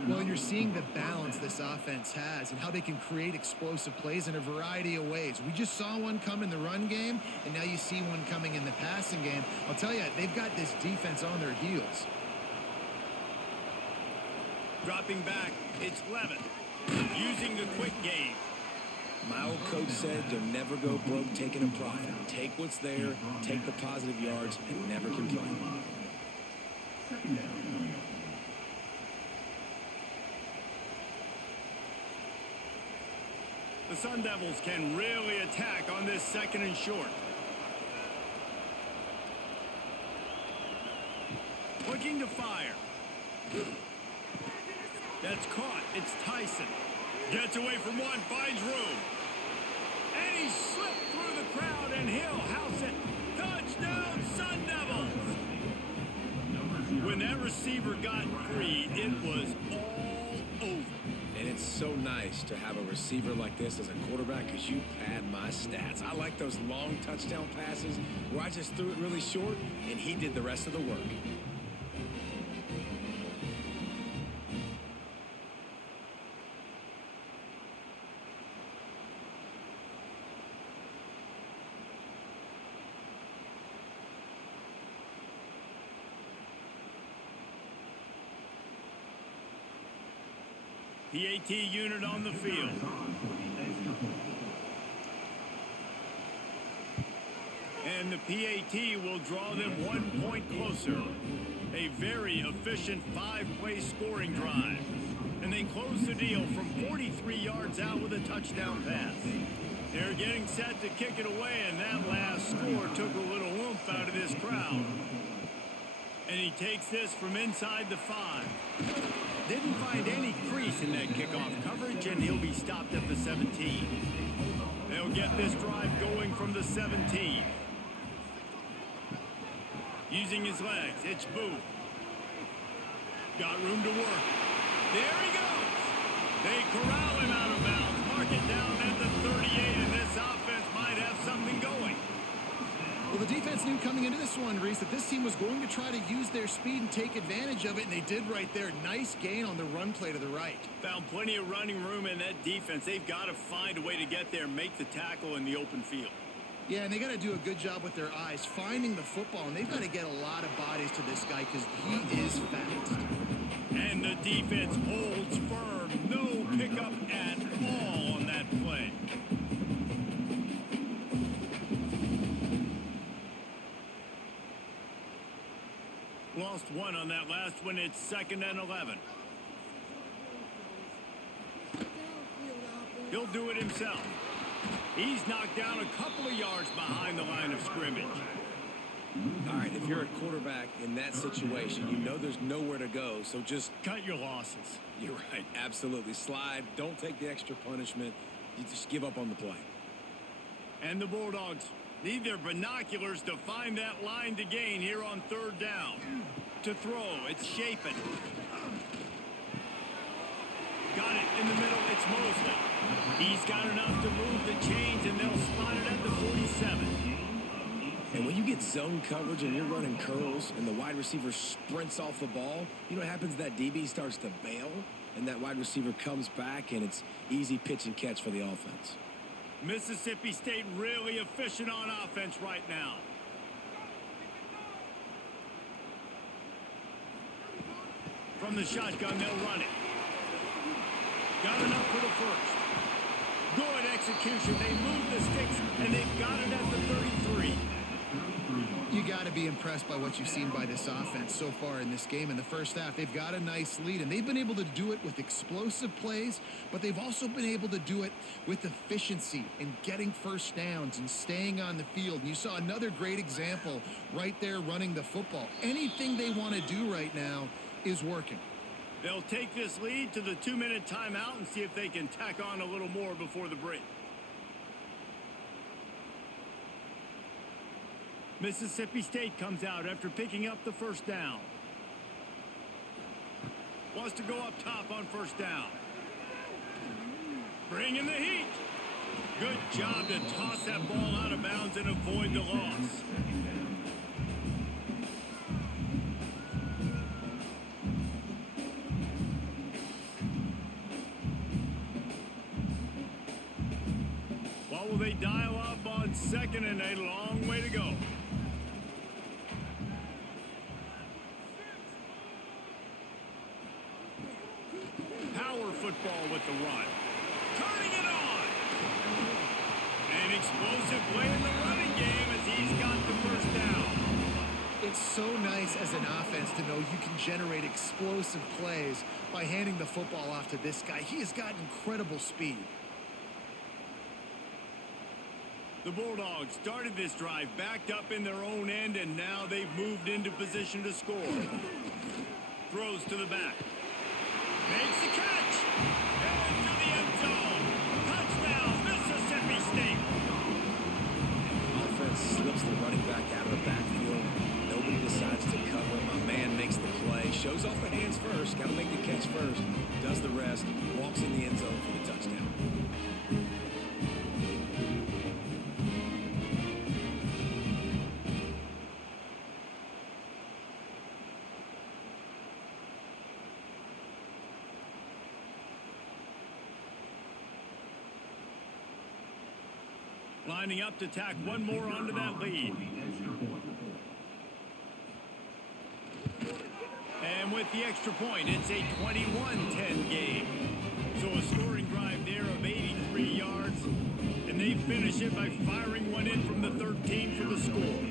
Well, you're seeing the balance this offense has and how they can create explosive plays in a variety of ways. We just saw one come in the run game, and now you see one coming in the passing game. I'll tell you, they've got this defense on their heels. Dropping back, it's Levitt. Using the quick game. My old coach said you'll never go broke taking a profit. Take what's there, take the positive yards, and never complain. Second down. The Sun Devils can really attack on this 2nd and short. Looking to fire. That's caught. It's Tyson. Gets away from one, finds room. And he slipped through the crowd, and he'll house it. Touchdown, Sun Devils! When that receiver got free, it was all over. And it's so nice to have a receiver like this as a quarterback because you pad my stats. I like those long touchdown passes where I just threw it really short, and he did the rest of the work. PAT unit on the field. And the PAT will draw them 1 point closer. A very efficient 5-play scoring drive. And they close the deal from 43 yards out with a touchdown pass. They're getting set to kick it away, and that last score took a little oomph out of this crowd. And he takes this from inside the 5. Didn't find any crease in that kickoff coverage, and he'll be stopped at the 17. They'll get this drive going from the 17. Using his legs, it's Booth. Got room to work. There he goes. They corral him out of bounds. Mark it down at the 38, and this offense might have something going. Well, the defense knew coming into this one, Reese, that this team was going to try to use their speed and take advantage of it, and they did right there. Nice gain on the run play to the right. Found plenty of running room in that defense. They've got to find a way to get there and make the tackle in the open field. Yeah, and they got to do a good job with their eyes, finding the football, and they've got to get a lot of bodies to this guy because he is fast. And the defense holds firm. No pickup at all on that play. Lost one on that last one. It's 2nd and 11. He'll do it himself. He's knocked down a couple of yards behind the line of scrimmage. All right, if you're a quarterback in that situation, you know there's nowhere to go, so just Cut your losses. You're right, absolutely. Slide, don't take the extra punishment. You just give up on the play. And the Bulldogs need their binoculars to find that line to gain here on 3rd down. To throw, it's Chapin. Got it in the middle, it's Mosley. He's got enough to move the chains, and they'll spot it at the 47. And when you get zone coverage and you're running curls and the wide receiver sprints off the ball, you know what happens? That DB starts to bail, and that wide receiver comes back, and it's easy pitch and catch for the offense. Mississippi State really efficient on offense right now. From the shotgun, they'll run it. Got enough for the first. Good execution. They move the sticks, and they've got it at the 33. You got to be impressed by what you've seen by this offense so far in this game. In the first half, they've got a nice lead, and they've been able to do it with explosive plays, but they've also been able to do it with efficiency and getting first downs and staying on the field. And you saw another great example right there running the football. Anything they want to do right now is working. They'll take this lead to the 2-minute timeout and see if they can tack on a little more before the break. Mississippi State comes out after picking up the first down. Wants to go up top on first down. Bring in the heat. Good job to toss that ball out of bounds and avoid the loss. What will they dial up on 2nd and a long way to go? Power football with the run. Turning it on. An explosive play in the running game as he's got the first down. It's so nice as an offense to know you can generate explosive plays by handing the football off to this guy. He has got incredible speed. The Bulldogs started this drive backed up in their own end, and now they've moved into position to score. Throws to the back. Makes the catch. And to the end zone. Touchdown, Mississippi State. Offense slips the running back out of the backfield. Nobody decides to cover him. A man makes the play. Shows off the hands first. Got to make the catch first. Does the rest. Walks in the end zone for the touchdown. Lining up to tack one more onto that lead. And with the extra point, it's a 21-10 game. So a scoring drive there of 83 yards, and they finish it by firing one in from the 13 for the score.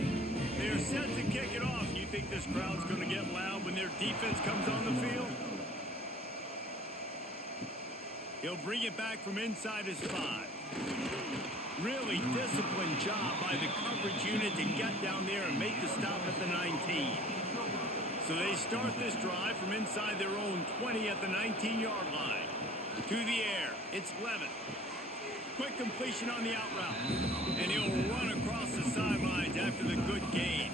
They're set to kick it off. You think this crowd's going to get loud when their defense comes on the field? He'll bring it back from inside his 5. Really disciplined job by the coverage unit to get down there and make the stop at the 19. So they start this drive from inside their own 20 at the 19-yard line. To the air, it's Levin. Quick completion on the out route. And he'll run across the sidelines after the good gain.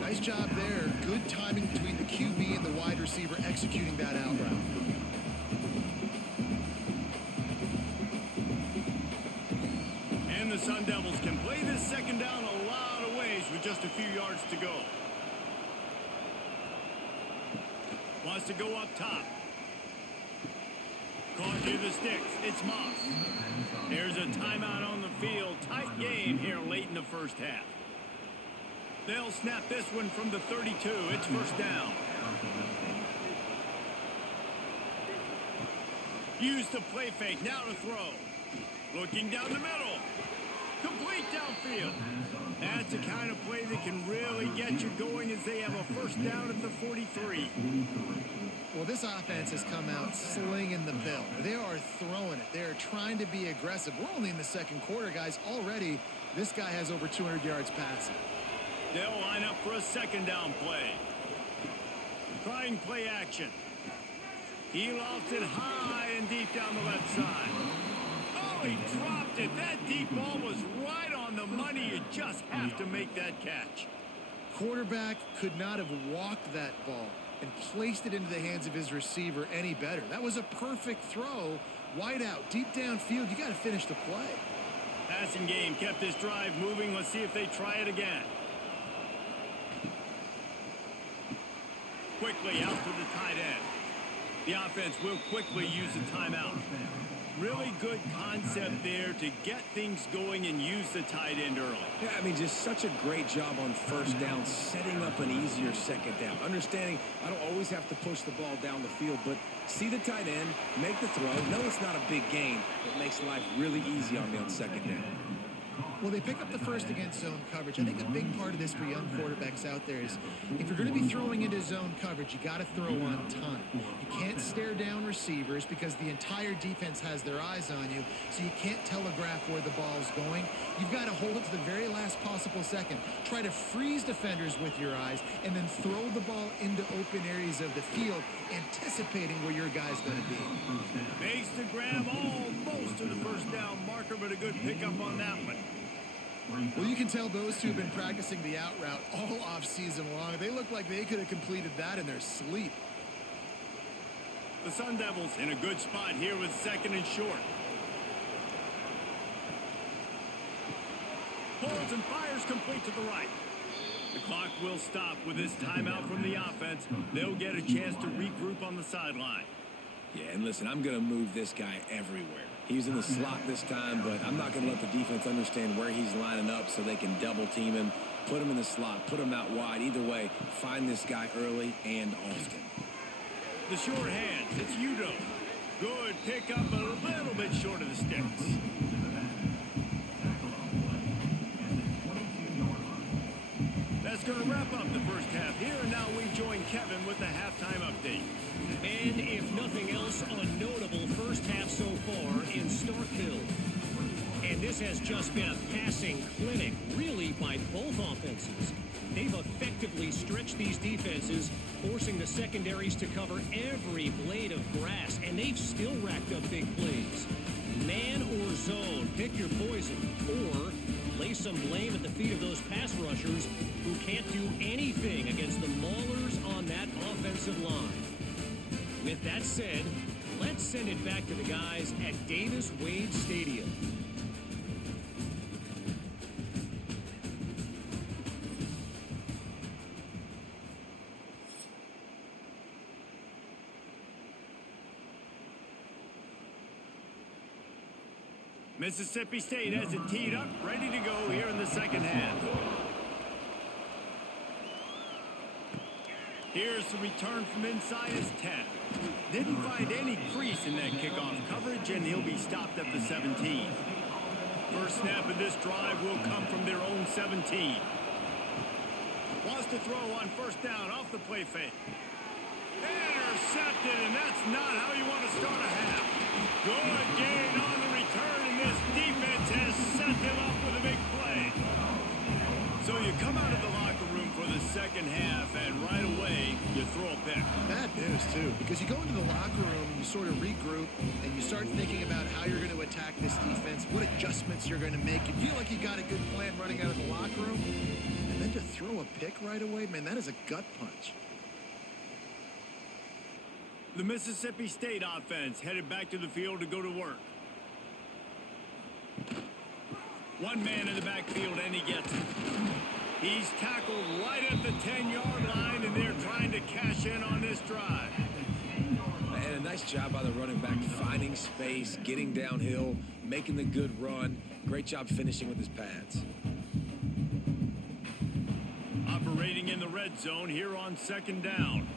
Nice job there. Good timing between the QB and the wide receiver executing that out route. And the Sun Devils can play this second down a lot of ways with just a few yards to go. Wants to go up top. Caught near the sticks. It's Moss. There's a timeout on the field. Tight game here late in the first half. They'll snap this one from the 32. It's first down. Use the play fake. Now to throw. Looking down the middle. Complete downfield. That's the kind of play that can really get you going as they have a first down at the 43. Well, this offense has come out slinging the bill. They are throwing it. They're trying to be aggressive. We're only in the second quarter, guys. Already, this guy has over 200 yards passing. They'll line up for a second down play. Trying play action. He lofts it high and deep down the left side. Oh, he dropped it. That deep ball was right on the money. You just have to make that catch. Quarterback could not have walked that ball and placed it into the hands of his receiver any better. That was a perfect throw. Wide out, deep downfield. You got to finish the play. Passing game kept this drive moving. Let's see if they try it again. Quickly out to the tight end. The offense will quickly use a timeout. Really good concept there to get things going and use the tight end early. Yeah, I mean, just such a great job on first down, setting up an easier second down. Understanding I don't always have to push the ball down the field, but see the tight end, make the throw. No, it's not a big gain. It makes life really easy on me on second down. Well, they pick up the first against zone coverage. I think a big part of this for young quarterbacks out there is if you're going to be throwing into zone coverage, you got to throw on time. You can't stare down receivers because the entire defense has their eyes on you, so you can't telegraph where the ball's going. You've got to hold it to the very last possible second. Try to freeze defenders with your eyes and then throw the ball into open areas of the field, anticipating where your guy's going to be. Makes the grab almost to the first down marker, but a good pickup on that one. Well, you can tell those two have been practicing the out route all off season long. They look like they could have completed that in their sleep. The Sun Devils in a good spot here with second and short. Pulls and fires complete to the right. The clock will stop with this timeout from the offense. They'll get a chance to regroup on the sideline. Yeah, and listen, I'm going to move this guy everywhere. He's in the slot this time, but I'm not going to let the defense understand where he's lining up so they can double team him, put him in the slot, put him out wide. Either way, find this guy early and often. The short hands, it's Udo. Good pickup, a little bit short of the sticks. That's going to wrap up the first half here, and now we join Kevin with the halftime update. And if nothing else, a notable first half so far in Starkville. And this has just been a passing clinic, really, by both offenses. They've effectively stretched these defenses, forcing the secondaries to cover every blade of grass, and they've still racked up big plays. Man or zone, pick your poison, or lay some blame at the feet of those pass rushers who can't do anything against the maulers on that offensive line. With that said, let's send it back to the guys at Davis-Wade Stadium. Mississippi State has it teed up, ready to go here in the second half. Here's the return from inside his 10. Didn't find any crease in that kickoff coverage, and he'll be stopped at the 17. First snap of this drive will come from their own 17. Wants to throw on first down off the play fake. Intercepted, and that's not how you want to start a half. Good gain on the return, and this defense has set them up with a big play. So you come out of the locker room for the second half, and right away, you throw a pick. Bad news, too, because you go into the locker room and you sort of regroup and you start thinking about how you're going to attack this defense, what adjustments you're going to make. You feel like you got a good plan running out of the locker room, and then to throw a pick right away, man, that is a gut punch. The Mississippi State offense headed back to the field to go to work. One man in the backfield, and he gets it. He's tackled right at the 10-yard line, and they're trying to cash in on this drive. And a nice job by the running back, finding space, getting downhill, making the good run. Great job finishing with his pads. Operating in the red zone here on second down.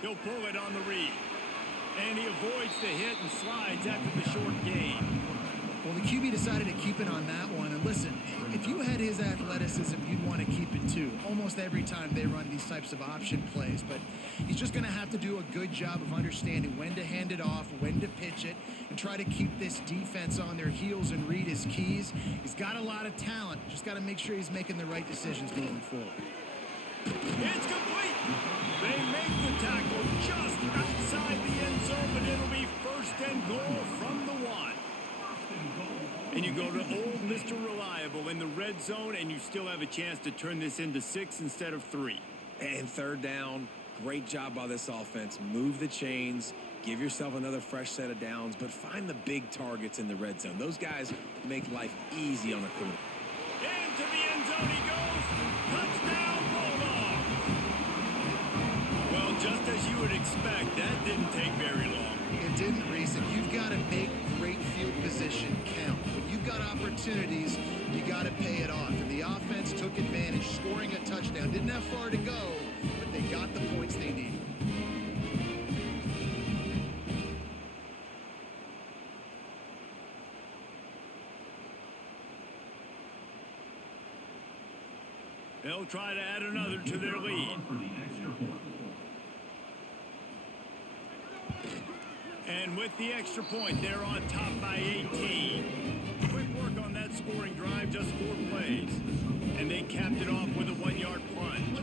He'll pull it on the read. And he avoids the hit and slides after the short gain. Well, the QB decided to keep it on that one. And listen, if you had his athleticism, you'd want to keep it too. Almost every time they run these types of option plays. But he's just going to have to do a good job of understanding when to hand it off, when to pitch it, and try to keep this defense on their heels and read his keys. He's got a lot of talent. Just got to make sure he's making the right decisions moving forward. It's complete. They make the tackle just outside the end zone, but it'll be first and goal from the 1. And you go to old Mr. Reliable in the red zone, and you still have a chance to turn this into 6 instead of 3. And third down, great job by this offense. Move the chains, give yourself another fresh set of downs, but find the big targets in the red zone. Those guys make life easy on the quarter. Into the end zone he goes. Touchdown, Bulldogs. Well, just as you would expect, that didn't take very long. It didn't, Reese, and you've got to make great field position count. When you've got opportunities, you got to pay it off. And the offense took advantage, scoring a touchdown. Didn't have far to go, but they got the points they needed. They'll try to add another to their lead. And with the extra point, they're on top by 18. Quick work on that scoring drive, just 4 plays. And they capped it off with a 1-yard plunge.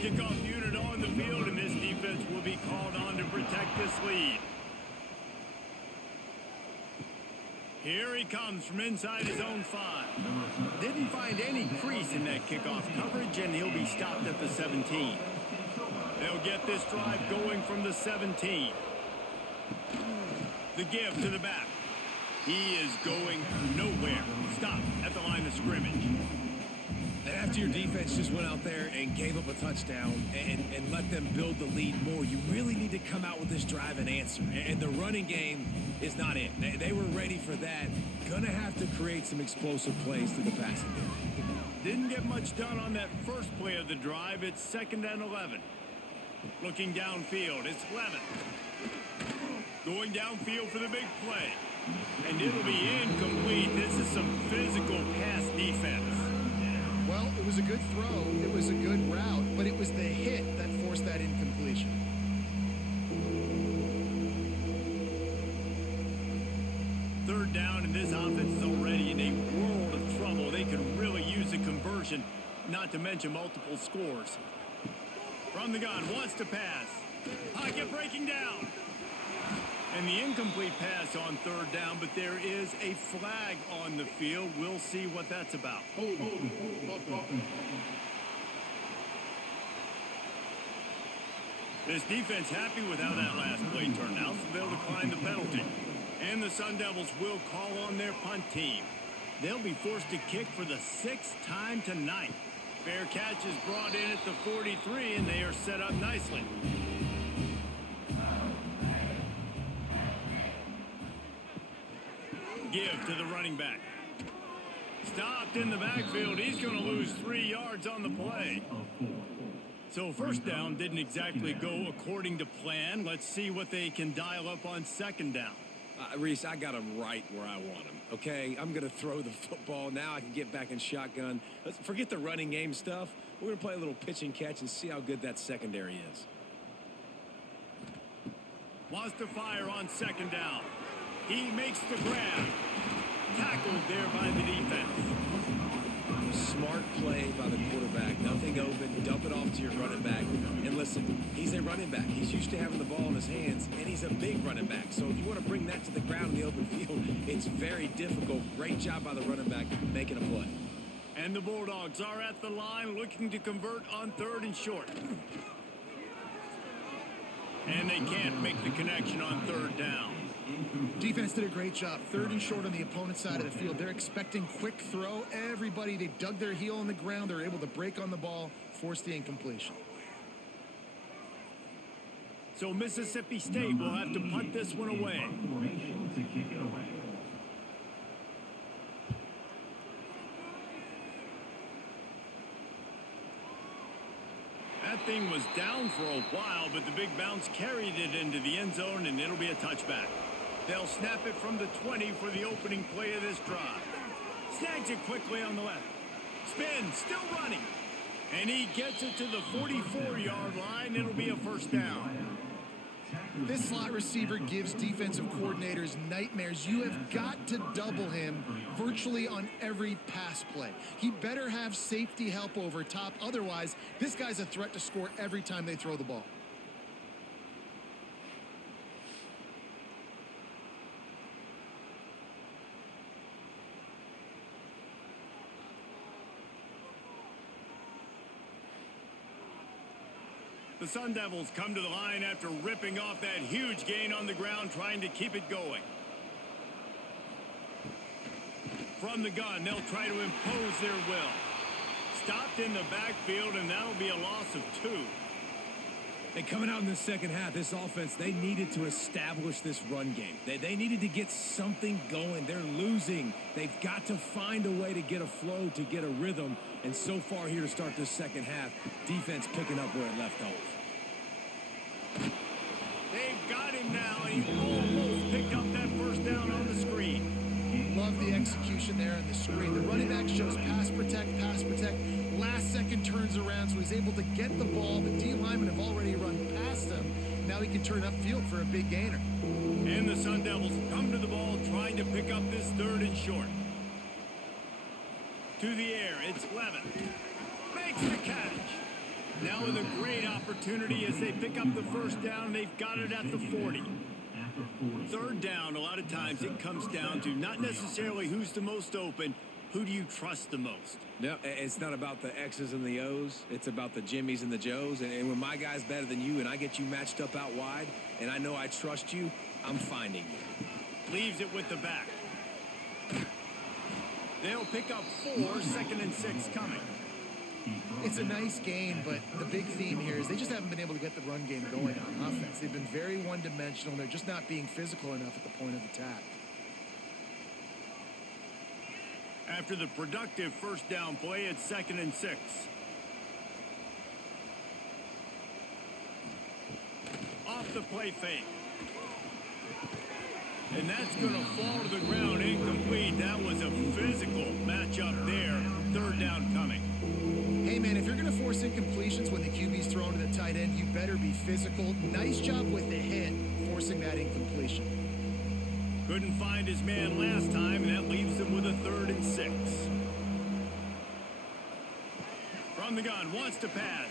Kickoff unit on the field, and this defense will be called on to protect this lead. Here he comes from inside his own 5. Didn't find any crease in that kickoff coverage, and he'll be stopped at the 17. They'll get this drive going from the 17. The give to the back. He is going nowhere. Stop at the line of scrimmage. And after your defense just went out there and gave up a touchdown and let them build the lead more, you really need to come out with this drive and answer. And the running game is not it. They were ready for that. Gonna have to create some explosive plays through the passing game. Didn't get much done on that first play of the drive. It's 2nd and 11. Looking downfield, it's Levin. Going downfield for the big play. And it'll be incomplete. This is some physical pass defense. Well, it was a good throw. It was a good route, but it was the hit that forced that incompletion. Third down, and this offense is already in a world of trouble. They could really use a conversion, not to mention multiple scores. From the gun, wants to pass. Pocket breaking down. And the incomplete pass on third down, but there is a flag on the field. We'll see what that's about. This defense happy with how that last play turned out, so they'll decline the penalty. And the Sun Devils will call on their punt team. They'll be forced to kick for the 6th time tonight. Fair catch is brought in at the 43, and they are set up nicely. Give to the running back. Stopped in the backfield. He's going to lose 3 yards on the play. So first down didn't exactly go according to plan. Let's see what they can dial up on second down. Reese, I got him right where I want him, okay? I'm going to throw the football. Now I can get back in shotgun. Let's forget the running game stuff. We're going to play a little pitch and catch and see how good that secondary is. Wants to fire on second down. He makes the grab. Tackled there by the defense. Smart play by the quarterback. Nothing open. Dump it off to your running back. And listen, he's a running back. He's used to having the ball in his hands, and he's a big running back. So if you want to bring that to the ground in the open field, it's very difficult. Great job by the running back making a play. And the Bulldogs are at the line looking to convert on 3rd and short. And they can't make the connection on 3rd down. Defense did a great job. 3rd and short on the opponent's side of the field. They're expecting quick throw. Everybody, they dug their heel on the ground. They're able to break on the ball, force the incompletion. So Mississippi State will have to punt this one away. Formation to kick it away. That thing was down for a while, but the big bounce carried it into the end zone, and it'll be a touchback. They'll snap it from the 20 for the opening play of this drive. Snags it quickly on the left. Spin, still running. And he gets it to the 44-yard line. It'll be a first down. This slot receiver gives defensive coordinators nightmares. You have got to double him virtually on every pass play. He better have safety help over top. Otherwise, this guy's a threat to score every time they throw the ball. The Sun Devils come to the line after ripping off that huge gain on the ground, trying to keep it going. From the gun, they'll try to impose their will. Stopped in the backfield, and that'll be a loss of 2. And coming out in the second half, this offense, they needed to establish this run game. They needed to get something going. They're losing. They've got to find a way to get a flow, to get a rhythm. And so far here to start this second half, defense picking up where it left off. They've got him now, and he almost picked up that first down on the screen. Love the execution there on the screen. The running back shows pass protect. Last second turns around, so he's able to get the ball. The D linemen have already run past him. Now he can turn upfield for a big gainer. And the Sun Devils come to the ball, trying to pick up this 3rd and short. To the air, it's Levin. Makes the catch. Now with a great opportunity as they pick up the first down. They've got it at the 40. 3rd down, a lot of times it comes down to not necessarily who's the most open, who do you trust the most? No, it's not about the X's and the O's. It's about the Jimmies and the Joes. And when my guy's better than you and I get you matched up out wide and I know I trust you, I'm finding you. Leaves it with the back. They'll pick up 4, 2nd and 6 coming. It's a nice game, but the big theme here is they just haven't been able to get the run game going on offense. They've been very one-dimensional, and they're just not being physical enough at the point of attack. After the productive first down play, it's 2nd and 6. Off the play fake. And that's going to fall to the ground incomplete. That was a physical matchup there. 3rd down coming. Hey, man, if you're going to force incompletions when the QB's thrown to the tight end, you better be physical. Nice job with the hit, forcing that incompletion. Couldn't find his man last time, and that leaves them with a 3rd and 6. From the gun, wants to pass.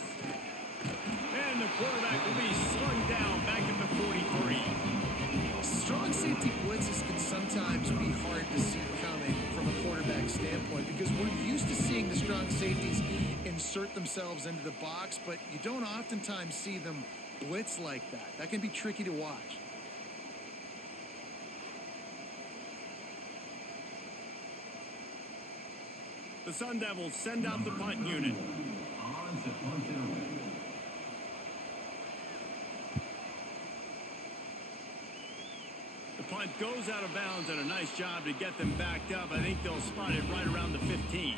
And the quarterback will be slung down back at the 43. Strong safety blitzes can sometimes be hard to see coming from a quarterback standpoint because we're used to seeing the strong safeties insert themselves into the box, but you don't oftentimes see them blitz like that. That can be tricky to watch. The Sun Devils send out the punt unit. On to punt it away. The punt goes out of bounds, and a nice job to get them backed up. I think they'll spot it right around the 15.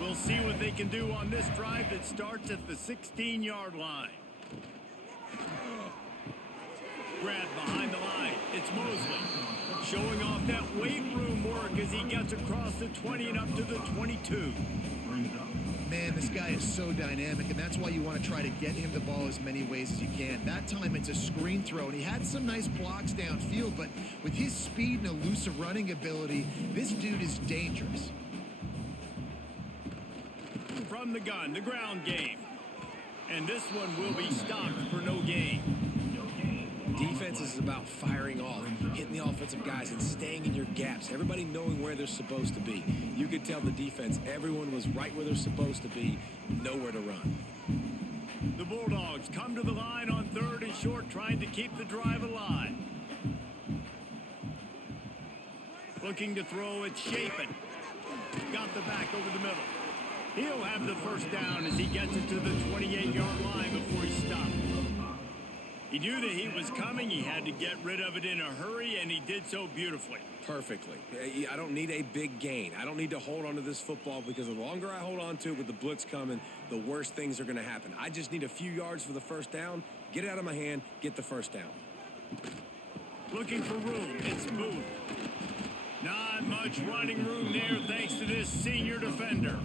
We'll see what they can do on this drive that starts at the 16-yard line. Grab behind the line. It's Mosley. Showing off that weight room work as he gets across the 20 and up to the 22. Man, this guy is so dynamic, and that's why you want to try to get him the ball as many ways as you can. That time it's a screen throw, and he had some nice blocks downfield, but with his speed and elusive running ability, this dude is dangerous. From the gun, the ground game. And this one will be stopped for no gain. Defense is about firing off, hitting the offensive guys, and staying in your gaps. Everybody knowing where they're supposed to be. You could tell the defense, everyone was right where they're supposed to be, nowhere to run. The Bulldogs come to the line on 3rd and short, trying to keep the drive alive. Looking to throw, it's Chapin. Got the back over the middle. He'll have the first down as he gets it to the 28-yard line before he stopped. He knew that he was coming. He had to get rid of it in a hurry, and he did so beautifully. Perfectly. I don't need a big gain. I don't need to hold on to this football because the longer I hold on to it with the blitz coming, the worse things are going to happen. I just need a few yards for the first down, get it out of my hand, get the first down. Looking for room. It's Booth. Not much running room there thanks to this senior defender.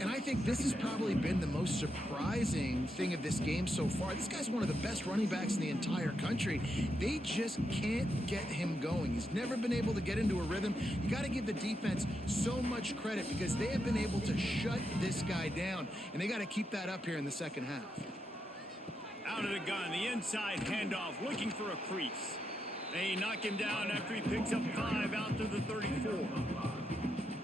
And I think this has probably been the most surprising thing of this game so far. This guy's one of the best running backs in the entire country. They just can't get him going. He's never been able to get into a rhythm. You got to give the defense so much credit because they have been able to shut this guy down, and they got to keep that up here in the second half. Out of the gun, the inside handoff, looking for a crease. They knock him down after he picks up 5 out to the 34.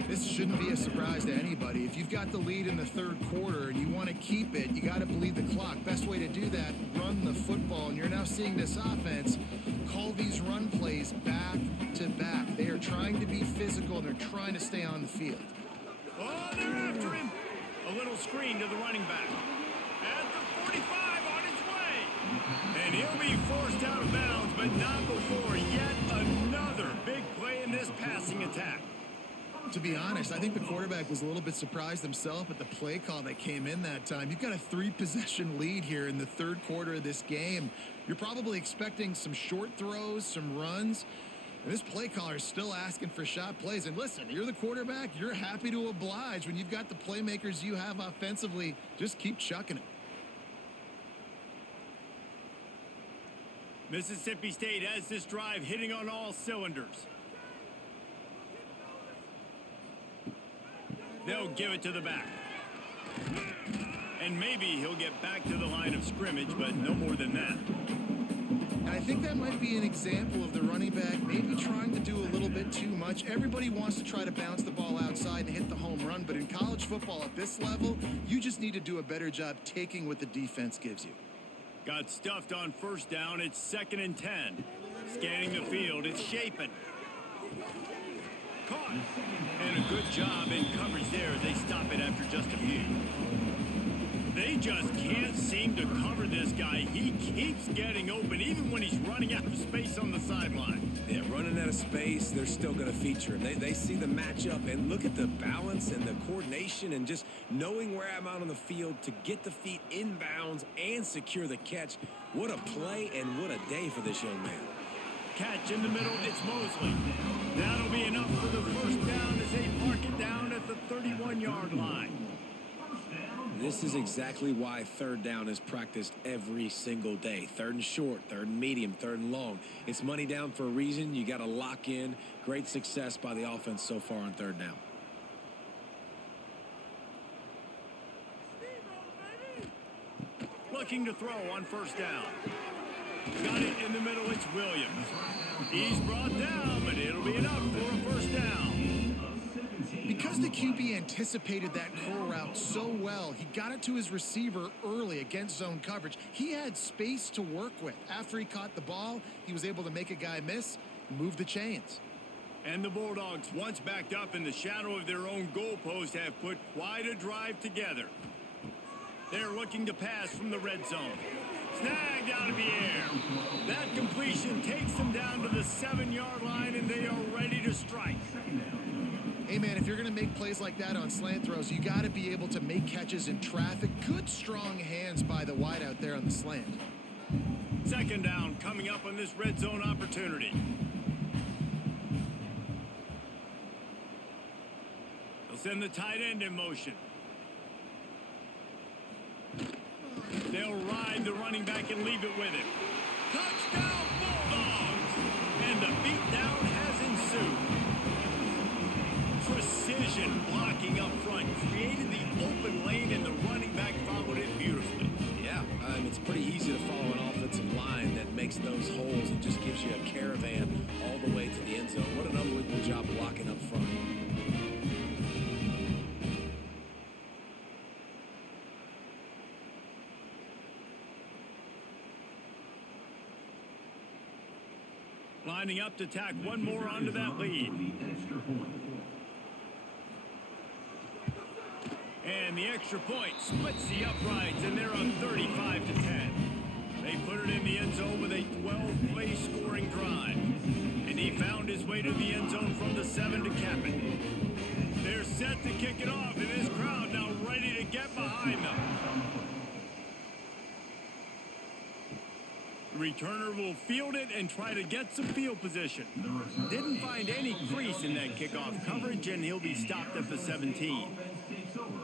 This shouldn't be a surprise to anybody. If you've got the lead in the third quarter and you want to keep it, you got to bleed the clock. Best way to do that, run the football. And you're now seeing this offense call these run plays back to back. They are trying to be physical, and they're trying to stay on the field. Oh, they're after him. A little screen to the running back. At the 45 on his way. And he'll be forced out of bounds, but not before yet another big play in this passing attack. To be honest, I think the quarterback was a little bit surprised himself at the play call that came in that time. You've got a 3-possession lead here in the third quarter of this game. You're probably expecting some short throws, some runs. And this play caller is still asking for shot plays. And listen, you're the quarterback. You're happy to oblige when you've got the playmakers you have offensively. Just keep chucking it. Mississippi State has this drive hitting on all cylinders. They'll give it to the back. And maybe he'll get back to the line of scrimmage, but no more than that. And I think that might be an example of the running back maybe trying to do a little bit too much. Everybody wants to try to bounce the ball outside and hit the home run, but in college football at this level, you just need to do a better job taking what the defense gives you. Got stuffed on first down. It's 2nd and 10. Scanning the field. It's Chapin. Caught. And a good job in coverage there as they stop it after just a few. They just can't seem to cover this guy. He keeps getting open even when he's running out of space on the sideline. Yeah, running out of space, they're still going to feature him. They see the matchup, and look at the balance and the coordination and just knowing where I'm out on the field to get the feet in bounds and secure the catch. What a play and what a day for this young man. Catch in the middle, it's Mosley. That'll be enough for the first down as they mark it down at the 31-yard line. This is exactly why third down is practiced every single day. 3rd and short, 3rd and medium, 3rd and long. It's money down for a reason. You got to lock in. Great success by the offense so far on 3rd down. Looking to throw on first down. Got it in the middle, it's Williams. He's brought down, but it'll be enough for a first down. Because the QB anticipated that curl route so well, he got it to his receiver early against zone coverage. He had space to work with. After he caught the ball, he was able to make a guy miss and move the chains. And the Bulldogs, once backed up in the shadow of their own goalpost, have put quite a drive together. They're looking to pass from the red zone. Snagged out of the air. That completion takes them down to the the 7-yard line, and they are ready to strike. Hey, man, if you're going to make plays like that on slant throws, you got to be able to make catches in traffic. Good, strong hands by the wide out there on the slant. Second down coming up on this red zone opportunity. They'll send the tight end in motion. They'll ride the running back and leave it with him. Touchdown, Bulldogs! And the beatdown has ensued. Precision blocking up front created the open lane, and the running back followed it beautifully. Yeah, it's pretty easy to follow an offensive line that makes those holes and just gives you a caravan all the way to the end zone. What an unbelievable job blocking up front. Lining up to tack one more onto that lead. And the extra point splits the uprights, and they're on 35-10. They put it in the end zone with a 12-play scoring drive. And he found his way to the end zone from the 7 to cap it. They're set to kick it off, and this crowd now ready to get behind them. The returner will field it and try to get some field position. Didn't find any crease in that kickoff coverage, and he'll be stopped at the 17.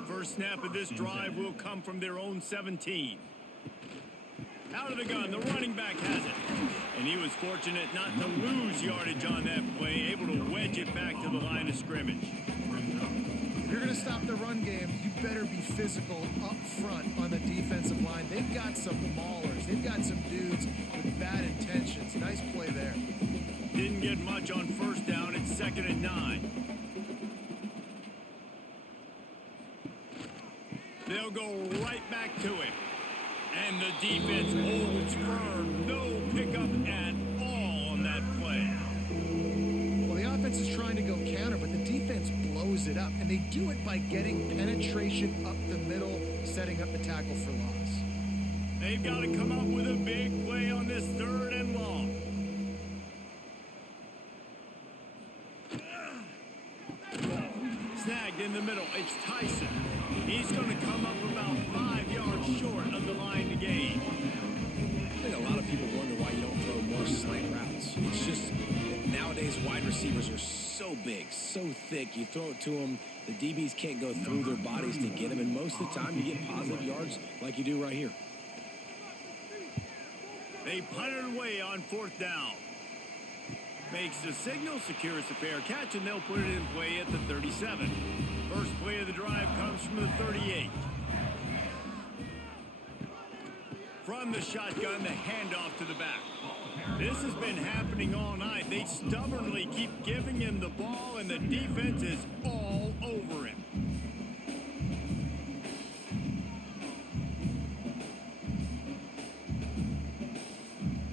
First snap of this drive will come from their own 17. Out of the gun, the running back has it. And he was fortunate not to lose yardage on that play, able to wedge it back to the line of scrimmage. If you're going to stop the run game, you better be physical up front on the defensive line. They've got some maulers. They've got some dudes with bad intentions. Nice play there. Didn't get much on first down. It's 2nd and 9. They'll go right back to him. And the defense holds firm. No pickup at all on that play. Well, the offense is trying to go counter, but the defense blows it up. And they do it by getting penetration up the middle, setting up the tackle for loss. They've got to come up with a big play on this 3rd and long. Snagged in the middle. It's Tyson. He's going to come up about 5 yards short of the line to gain. I think a lot of people wonder why you don't throw more slant routes. It's just that nowadays wide receivers are so big, so thick. You throw it to them, the DBs can't go through their bodies to get them, and most of the time you get positive yards like you do right here. They punt it away on 4th down. Makes the signal, secures the fair catch, and they'll put it in play at the 37. First play of the drive comes from the 38. From the shotgun, the handoff to the back. This has been happening all night. They stubbornly keep giving him the ball, and the defense is all over him.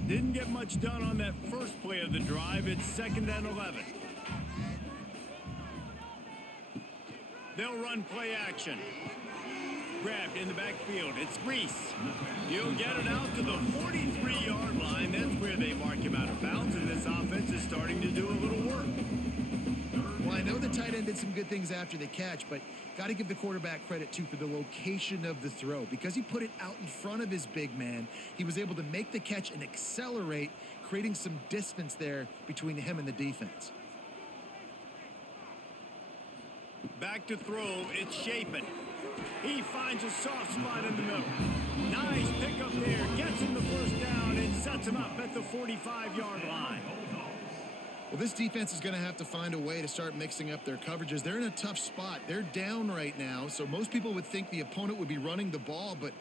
Didn't get much done on that first play of the drive. It's 2nd and 11. They'll run play action. Grabbed in the backfield. It's Reese. He'll get it out to the 43-yard line. That's where they mark him out of bounds, and this offense is starting to do a little work. Well, I know the tight end did some good things after the catch, but got to give the quarterback credit, too, for the location of the throw. Because he put it out in front of his big man, he was able to make the catch and accelerate, creating some distance there between him and the defense. Back to throw. It's Shapen. He finds a soft spot in the middle. Nice pickup there. Gets him the first down and sets him up at the 45-yard line. Well, this defense is going to have to find a way to start mixing up their coverages. They're in a tough spot. They're down right now, so most people would think the opponent would be running the ball, but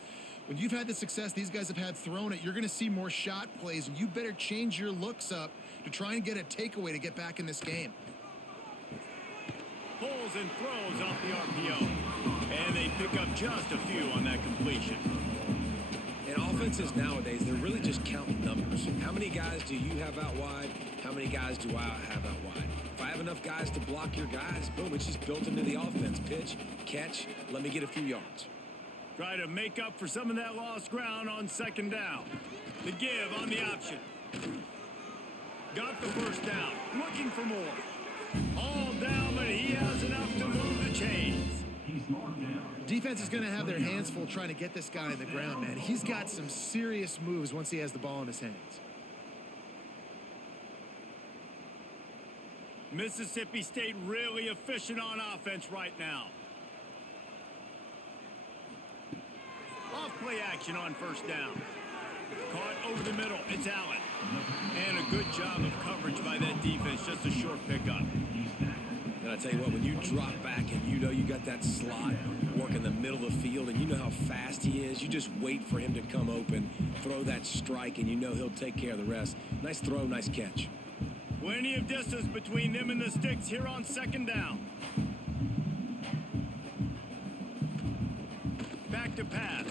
when you've had the success these guys have had throwing it, you're going to see more shot plays, and you better change your looks up to try and get a takeaway to get back in this game. Pulls and throws off the RPO. And they pick up just a few on that completion. And offenses nowadays, they're really just counting numbers. How many guys do you have out wide? How many guys do I have out wide? If I have enough guys to block your guys, boom, it's just built into the offense. Pitch, catch, let me get a few yards. Try to make up for some of that lost ground on 2nd down. The give on the option. Got the down, looking for more. All down, but he has enough to move the chains. He's marked down. Defense is going to have their hands full trying to get this guy on the ground, man. He's got some serious moves once he has the ball in his hands. Mississippi State really efficient on offense right now. Off-play action on first down. Caught over the middle. It's Allen. And a good job of coverage by that defense. Just a short pickup. And I tell you what, when you drop back and you know you got that slot work in the middle of the field and you know how fast he is, you just wait for him to come open, throw that strike, and you know he'll take care of the rest. Nice throw, nice catch. Plenty of distance between them and the sticks here on second down. Back to pass.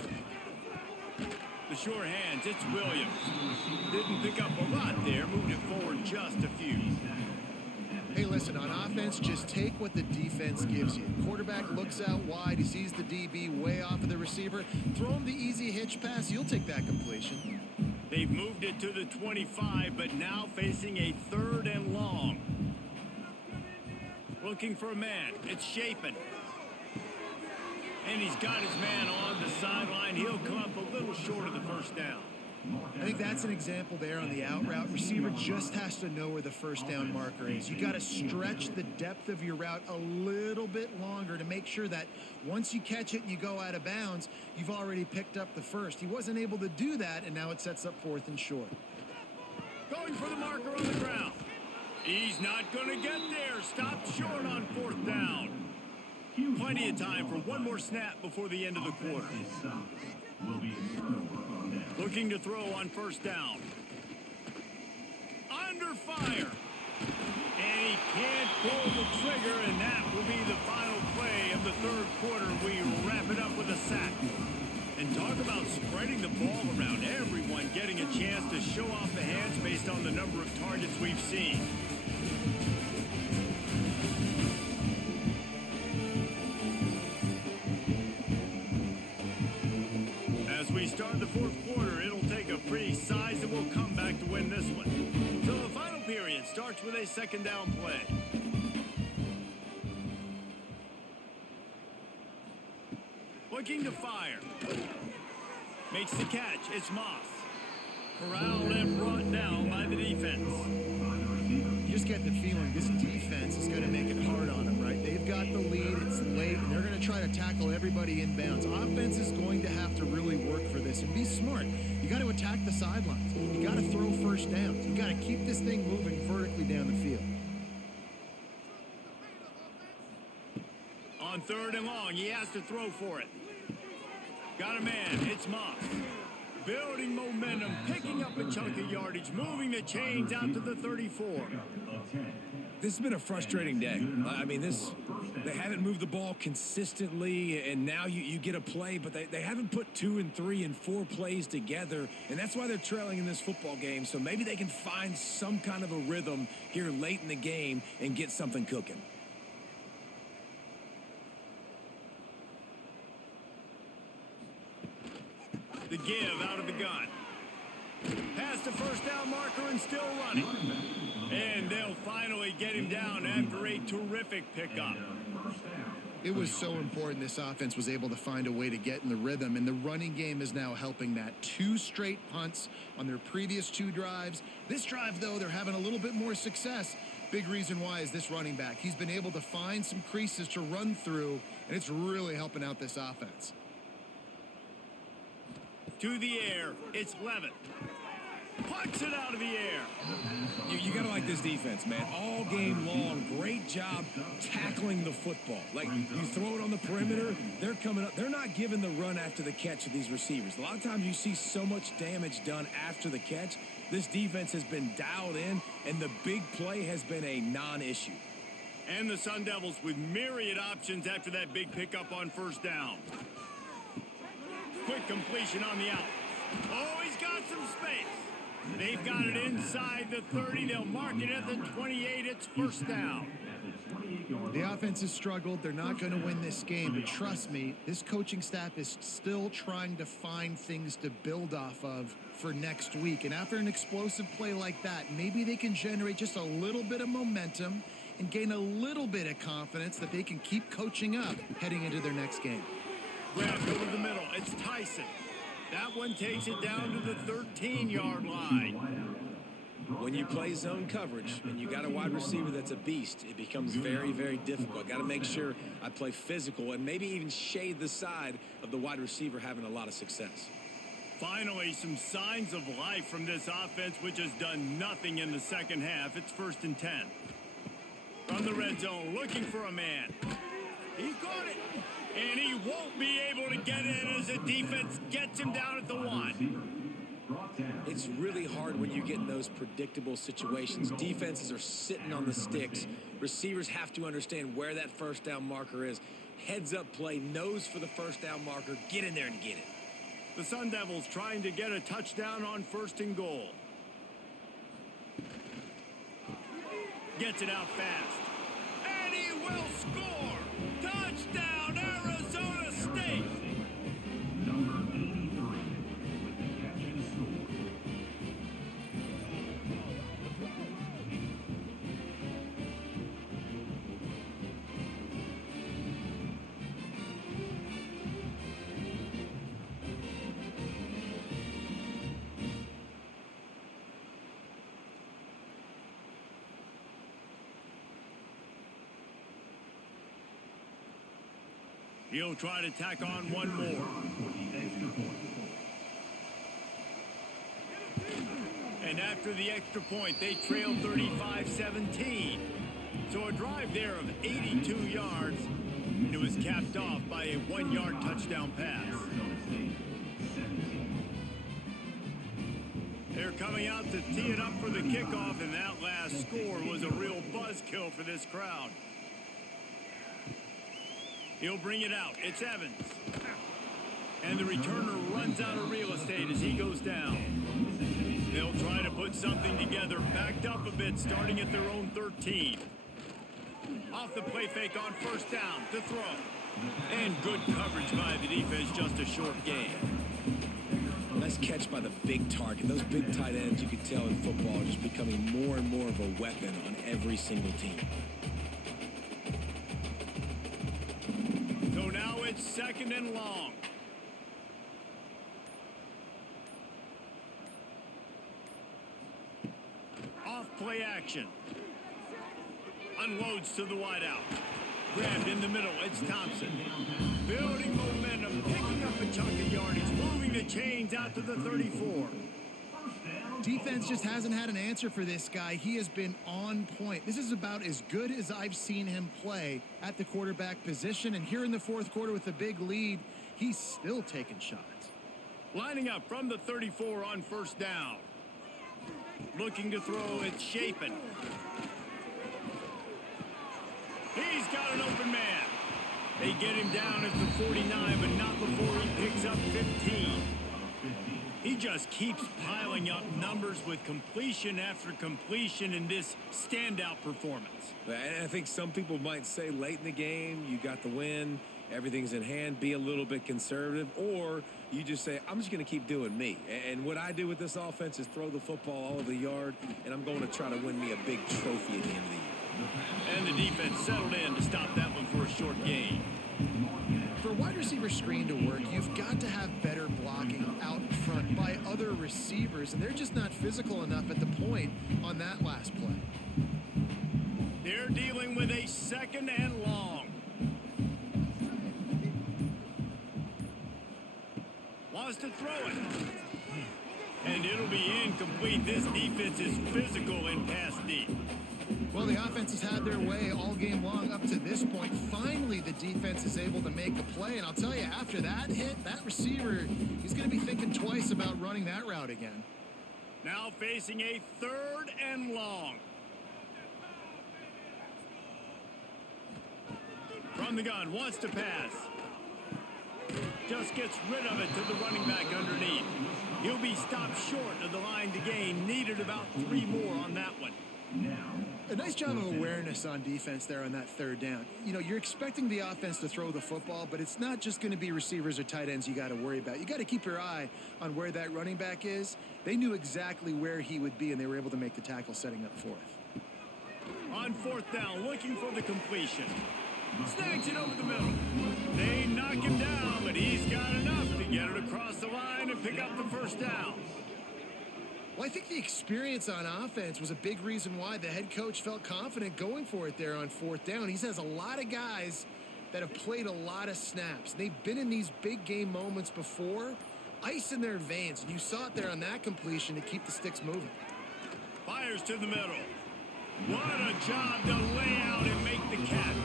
The sure hands, it's Williams. Didn't pick up a lot there, moved it forward just a few. Hey, listen, on offense, just take what the defense gives you. Quarterback looks out wide, he sees the DB way off of the receiver. Throw him the easy hitch pass, you'll take that completion. They've moved it to the 25, but now facing a 3rd and long. Looking for a man, it's Chapin. And he's got his man on the sideline. He'll come up a little short of the first down. I think that's an example there on the out route. Receiver just has to know where the first down marker is. You got to stretch the depth of your route a little bit longer to make sure that once you catch it and you go out of bounds, you've already picked up the first. He wasn't able to do that, and now it sets up 4th and short. Going for the marker on the ground. He's not going to get there. Stopped short on 4th down. Plenty of time for one more snap before the end of the quarter. Will be a turnover on down. Looking to throw on first down. Under fire. And he can't pull the trigger, and that will be the final play of the 3rd quarter. We wrap it up with a sack. And talk about spreading the ball around. Everyone getting a chance to show off the hands based on the number of targets we've seen. As we start the 4th quarter, it'll take a pretty sizable comeback to win this one. So the final period starts with a 2nd down play. Looking to fire. Makes the catch. It's Moss. Corralled and brought down by the defense. You just get the feeling this defense is going to make it hard on them, right? They've got the lead, it's late, and they're going to try to tackle everybody inbounds. Offense is going to have to really work for this and be smart. You got to attack the sidelines. You got to throw first downs. You got to keep this thing moving vertically down the field. On 3rd and long, he has to throw for it. Got a man. It's Moss. Building momentum, picking up a chunk of yardage, moving the chains out to the 34. This has been a frustrating day. I mean, they haven't moved the ball consistently, and now you get a play, but they haven't put 2 and 3 and 4 plays together, and that's why they're trailing in this football game. So maybe they can find some kind of a rhythm here late in the game and get something cooking. The give out of the gun. Past the first down marker and still running. And they'll finally get him down after a terrific pickup. It was so important this offense was able to find a way to get in the rhythm, and the running game is now helping that. 2 straight punts on their previous 2 drives. This drive, though, they're having a little bit more success. Big reason why is this running back. He's been able to find some creases to run through, and it's really helping out this offense. To the air, it's Levitt. Puts it out of the air. You got to like this defense, man. All game long, great job tackling the football. Like, you throw it on the perimeter, they're coming up. They're not giving the run after the catch of these receivers. A lot of times you see so much damage done after the catch. This defense has been dialed in, and the big play has been a non-issue. And the Sun Devils with myriad options after that big pickup on first down. Quick completion on the out. Oh, he's got some space. They've got it inside the 30. They'll mark it at the 28. It's first down. The offense has struggled. They're not going to win this game. But trust me, this coaching staff is still trying to find things to build off of for next week. And after an explosive play like that, maybe they can generate just a little bit of momentum and gain a little bit of confidence that they can keep coaching up heading into their next game. Grabbed over the middle. It's Tyson. That one takes it down to the 13-yard line. When you play zone coverage and you got a wide receiver that's a beast, it becomes very, very difficult. Got to make sure I play physical and maybe even shade the side of the wide receiver having a lot of success. Finally, some signs of life from this offense, which has done nothing in the second half. It's 1st and 10. From the red zone, looking for a man. He got it. And he won't be able to get in as the defense gets him down at the 1. It's really hard when you get in those predictable situations. Defenses are sitting on the sticks. Receivers have to understand where that first down marker is. Heads up play, nose for the first down marker. Get in there and get it. The Sun Devils trying to get a touchdown on 1st and goal. Gets it out fast. And he will score! Touchdown, Arizona State! Number 83 with the catch and score. He'll try to tack on one more. For the extra point. And after the extra point, they trail 35-17. So a drive there of 82 yards. It was capped off by a 1-yard touchdown pass. Arizona State 17. They're coming out to tee it up for the kickoff, and that last score was a real buzzkill for this crowd. He'll bring it out. It's Evans. And the returner runs out of real estate as he goes down. They'll try to put something together, backed up a bit, starting at their own 13. Off the play fake on 1st down to throw. And good coverage by the defense, just a short gain. Nice catch by the big target. Those big tight ends, you can tell in football, are just becoming more and more of a weapon on every single team. So now it's 2nd and long. Off play action. Unloads to the wideout. Grabbed in the middle. It's Thompson. Building momentum. Picking up a chunk of yardage. Moving the chains out to the 34. Defense just hasn't had an answer for this guy. He has been on point. This is about as good as I've seen him play at the quarterback position. And here in the 4th quarter with a big lead, he's still taking shots. Lining up from the 34 on 1st down. Looking to throw. It's Chapin. He's got an open man. They get him down at the 49, but not before he picks up 15. He just keeps piling up numbers with completion after completion in this standout performance. And I think some people might say late in the game, you got the win, everything's in hand, be a little bit conservative, or you just say, I'm just going to keep doing me. And what I do with this offense is throw the football all over the yard, and I'm going to try to win me a big trophy at the end of the year. And the defense settled in to stop that one for a short gain. For a wide receiver screen to work, you've got to have better blocking out front by other receivers, and they're just not physical enough at the point on that last play. They're dealing with a 2nd and long. Wants to throw it. And it'll be incomplete. This defense is physical in pass deep. Well, the offense has had their way all game long up to this point. Finally, the defense is able to make a play. And I'll tell you, after that hit, that receiver, he's going to be thinking twice about running that route again. Now facing a 3rd and long. From the gun, wants to pass. Just gets rid of it to the running back underneath. He'll be stopped short of the line to gain. Needed about 3 more on that one. Now, A nice job of awareness on defense there on that third down. You know, you're expecting the offense to throw the football, but it's not just going to be receivers or tight ends you got to worry about. You got to keep your eye on where that running back is. They knew exactly where he would be, and they were able to make the tackle setting up fourth. On fourth down, looking for the completion. Snags it over the middle. They knock him down, but he's got enough to get it across the line and pick up the first down. Well, I think the experience on offense was a big reason why the head coach felt confident going for it there on fourth down. He says a lot of guys that have played a lot of snaps. They've been in these big game moments before, ice in their veins. And you saw it there on that completion to keep the sticks moving. Fires to the middle. What a job to lay out and make the catch.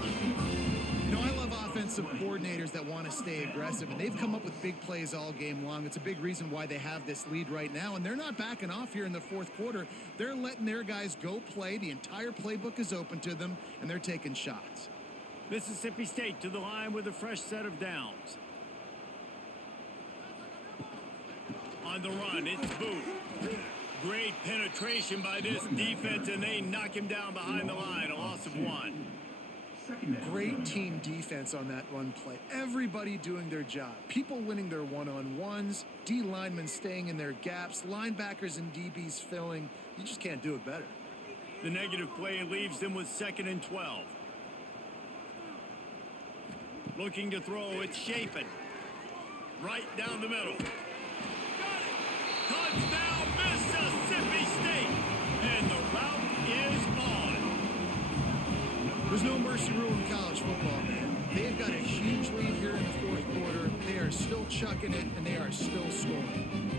You know, I love offensive coordinators that want to stay aggressive, and they've come up with big plays all game long. It's a big reason why they have this lead right now, and they're not backing off here in the fourth quarter. They're letting their guys go play. The entire playbook is open to them, and they're taking shots. Mississippi State to the line with a fresh set of downs. On the run, it's Booth. Great penetration by this defense, and they knock him down behind the line. A loss of 1. Great team defense on that run play. Everybody doing their job. People winning their one-on-ones, D linemen staying in their gaps, linebackers and DBs filling. You just can't do it better. The negative play leaves them with 2nd and 12. Looking to throw, it's Chapin. Right down the middle. Got it! Touchdown, Mississippi State! And the route is on. There's no mercy rule in college football, man. They've got a huge lead here in the fourth quarter. They are still chucking it, and they are still scoring.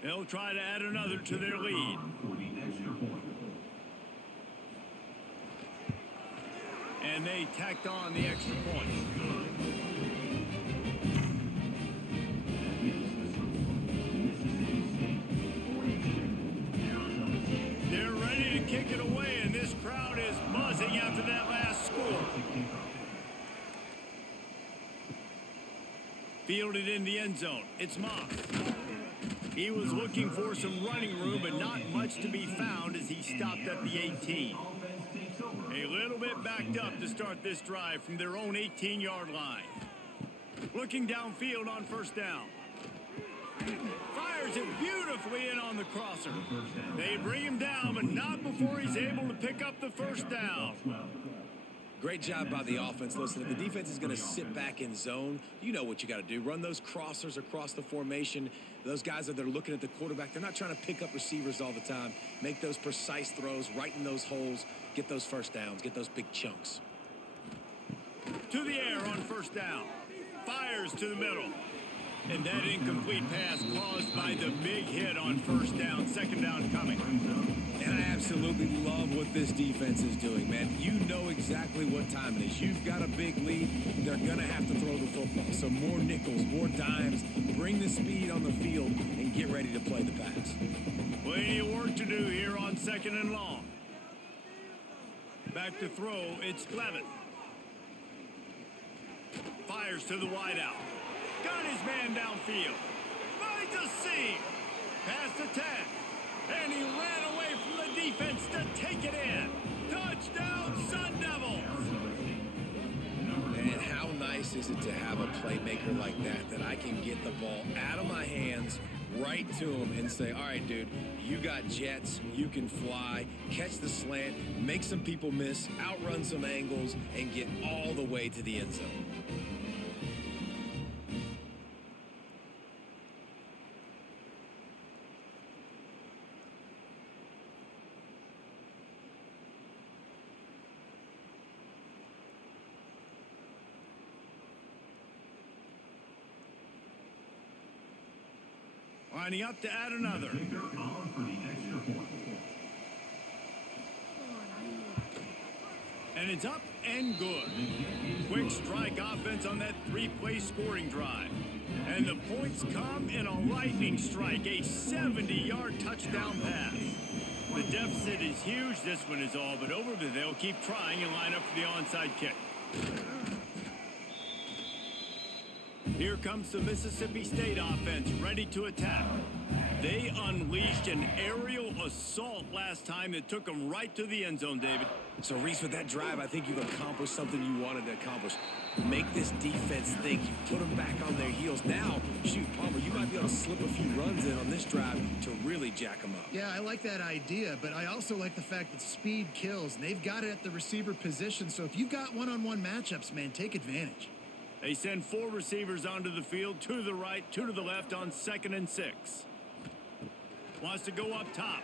They'll try to add another to their lead. For the extra point. And they tacked on the extra point. They're ready to kick it away, and this crowd is buzzing after that last score. Fielded in the end zone. It's Moss. He was looking for some running room, but not much to be found as he stopped at the 18. A little bit backed up to start this drive from their own 18-yard line. Looking downfield on first down. Fires it beautifully in on the crosser. They bring him down, but not before he's able to pick up the first down. Great job by the offense. Listen, if the defense is going to sit back in zone, you know what you got to do. Run those crossers across the formation. Those guys that they're looking at the quarterback, they're not trying to pick up receivers all the time. Make those precise throws, right in those holes, get those first downs, get those big chunks. To the air on first down. Fires to the middle. And that incomplete pass caused by the big hit on first down. Second down coming. And I absolutely love what this defense is doing, man. You know exactly what time it is. You've got a big lead. They're going to have to throw the football. So more nickels, more dimes. Bring the speed on the field and get ready to play the pass. Plenty of work to do here on 2nd and long. Back to throw, it's Levitt. Fires to the wideout. Got his man downfield. Finds a seam. Past the 10. And he ran away from the defense to take it in. Touchdown, Sun Devils. And how nice is it to have a playmaker like that I can get the ball out of my hands right to him and say, all right, dude, you got jets, you can fly, catch the slant, make some people miss, outrun some angles, and get all the way to the end zone. Lining up to add another. Kicker on for the extra point. And it's up and good. quick strike offense on that three-play scoring drive. And the points come in a lightning strike, a 70-yard touchdown pass. The deficit is huge. This one is all but over, but they'll keep trying and line up for the onside kick. Here comes the Mississippi State offense, ready to attack. They unleashed an aerial assault last time that took them right to the end zone, David. So, Reese, with that drive, I think you've accomplished something you wanted to accomplish. Make this defense think. You put them back on their heels. Now, shoot, Palmer, you might be able to slip a few runs in on this drive to really jack them up. Yeah, I like that idea, but I also like the fact that speed kills, and they've got it at the receiver position. So if you've got one-on-one matchups, man, take advantage. They send 4 receivers onto the field, 2 to the right, 2 to the left on 2nd and 6. Wants to go up top.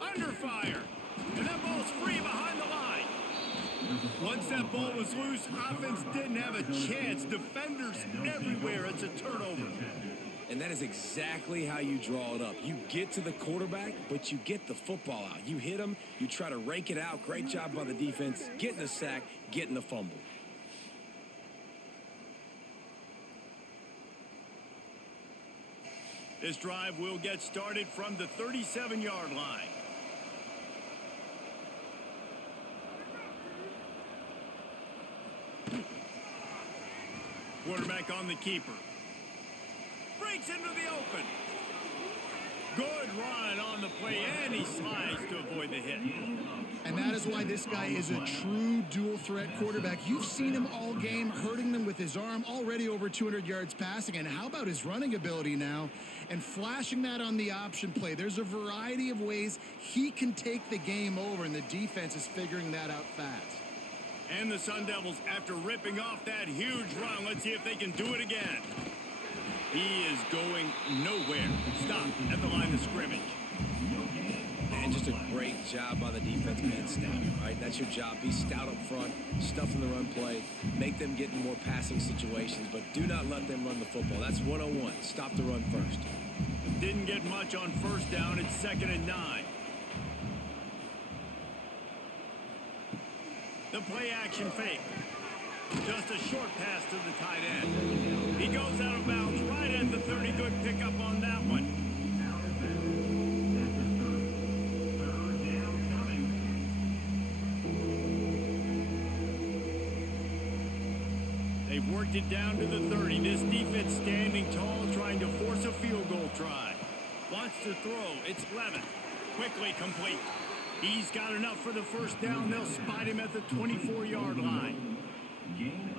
Under fire. And that ball's free behind the line. Once that ball was loose, offense didn't have a chance. Defenders everywhere. It's a turnover. And that is exactly how you draw it up. You get to the quarterback, but you get the football out. You hit him, you try to rake it out. Great job by the defense. Getting the sack, getting the fumble. This drive will get started from the 37-yard line. Quarterback on the keeper. Breaks into the open. Good run on the play, and he slides to avoid the hit. And that is why this guy is a true dual-threat quarterback. You've seen him all game, hurting them with his arm, already over 200 yards passing. And how about his running ability now? And flashing that on the option play. There's a variety of ways he can take the game over, and the defense is figuring that out fast. And the Sun Devils, after ripping off that huge run, let's see if they can do it again. He is going nowhere. Stop at the line of scrimmage. And just a great job by the defense being stout, right? That's your job. Be stout up front, stuff in the run play, make them get in more passing situations, but do not let them run the football. That's 101. Stop the run first. Didn't get much on first down. It's 2nd and 9. The play action fake. Just a short pass to the tight end. He goes out of bounds right at the 30. Good pickup on that one. They've worked it down to the 30. This defense standing tall, trying to force a field goal try. Wants to throw. It's Levin. Quickly complete. He's got enough for the first down. They'll spot him at the 24-yard line.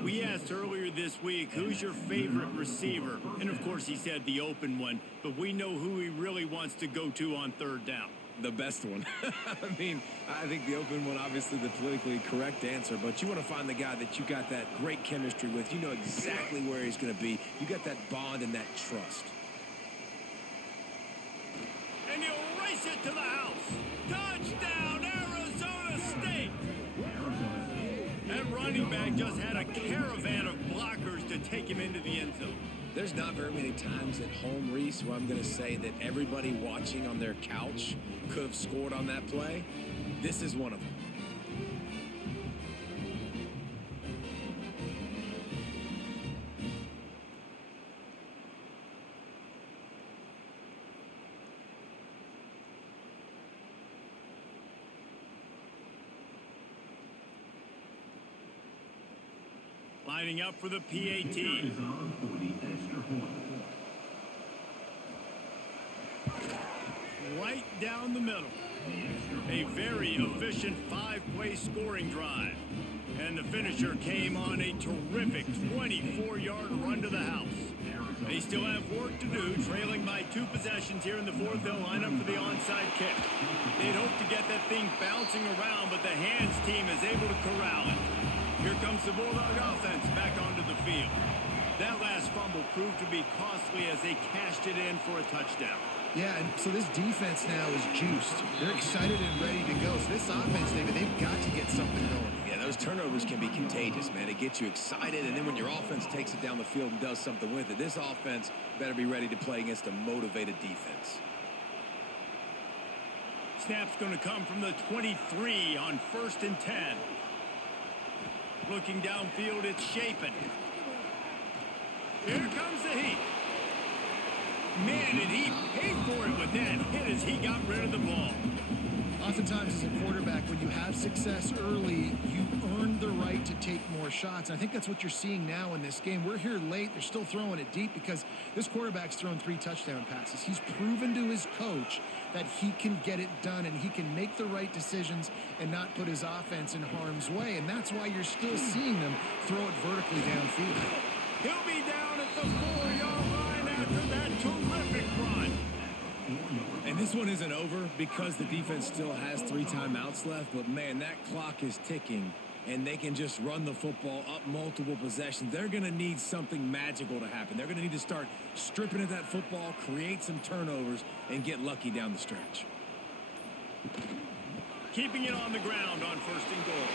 We asked earlier this week, who's your favorite receiver? And, of course, he said the open one. But we know who he really wants to go to on 3rd down. The best one. I mean, I think the open one, obviously the politically correct answer, but you want to find the guy that you got that great chemistry with. You know exactly where he's going to be. You got that bond and that trust. And you'll race it to the house. Touchdown, Arizona State. That running back just had a caravan of blockers to take him into the end zone. There's not very many times at home, Reese, where I'm going to say that everybody watching on their couch could have scored on that play. This is one of them. Lining up for the PAT. Right down the middle. A very efficient 5-play scoring drive. And the finisher came on a terrific 24-yard run to the house. They still have work to do, trailing by 2 possessions here in the 4th. They'll line up for the onside kick. They'd hope to get that thing bouncing around, but the hands team is able to corral it. Here comes the Bulldog offense back onto the field. That last fumble proved to be costly as they cashed it in for a touchdown. Yeah, and so this defense now is juiced. They're excited and ready to go. So this offense, David, they've got to get something going. Yeah, those turnovers can be contagious, man. It gets you excited, and then when your offense takes it down the field and does something with it, this offense better be ready to play against a motivated defense. Snap's going to come from the 23 on 1st and 10. Looking downfield, it's Chapin. Here comes the heat. Man, did he pay for it with that hit as he got rid of the ball. Oftentimes as a quarterback, when you have success early, you earn the right to take more shots. I think that's what you're seeing now in this game. We're here late. They're still throwing it deep because this quarterback's thrown 3 touchdown passes. He's proven to his coach that he can get it done and he can make the right decisions and not put his offense in harm's way. And that's why you're still seeing them throw it vertically downfield. He'll be down at the 4-yard line after that terrific run. And this one isn't over because the defense still has 3 timeouts left. But, man, that clock is ticking, and they can just run the football up multiple possessions. They're going to need something magical to happen. They're going to need to start stripping at that football, create some turnovers, and get lucky down the stretch. Keeping it on the ground on 1st and goal.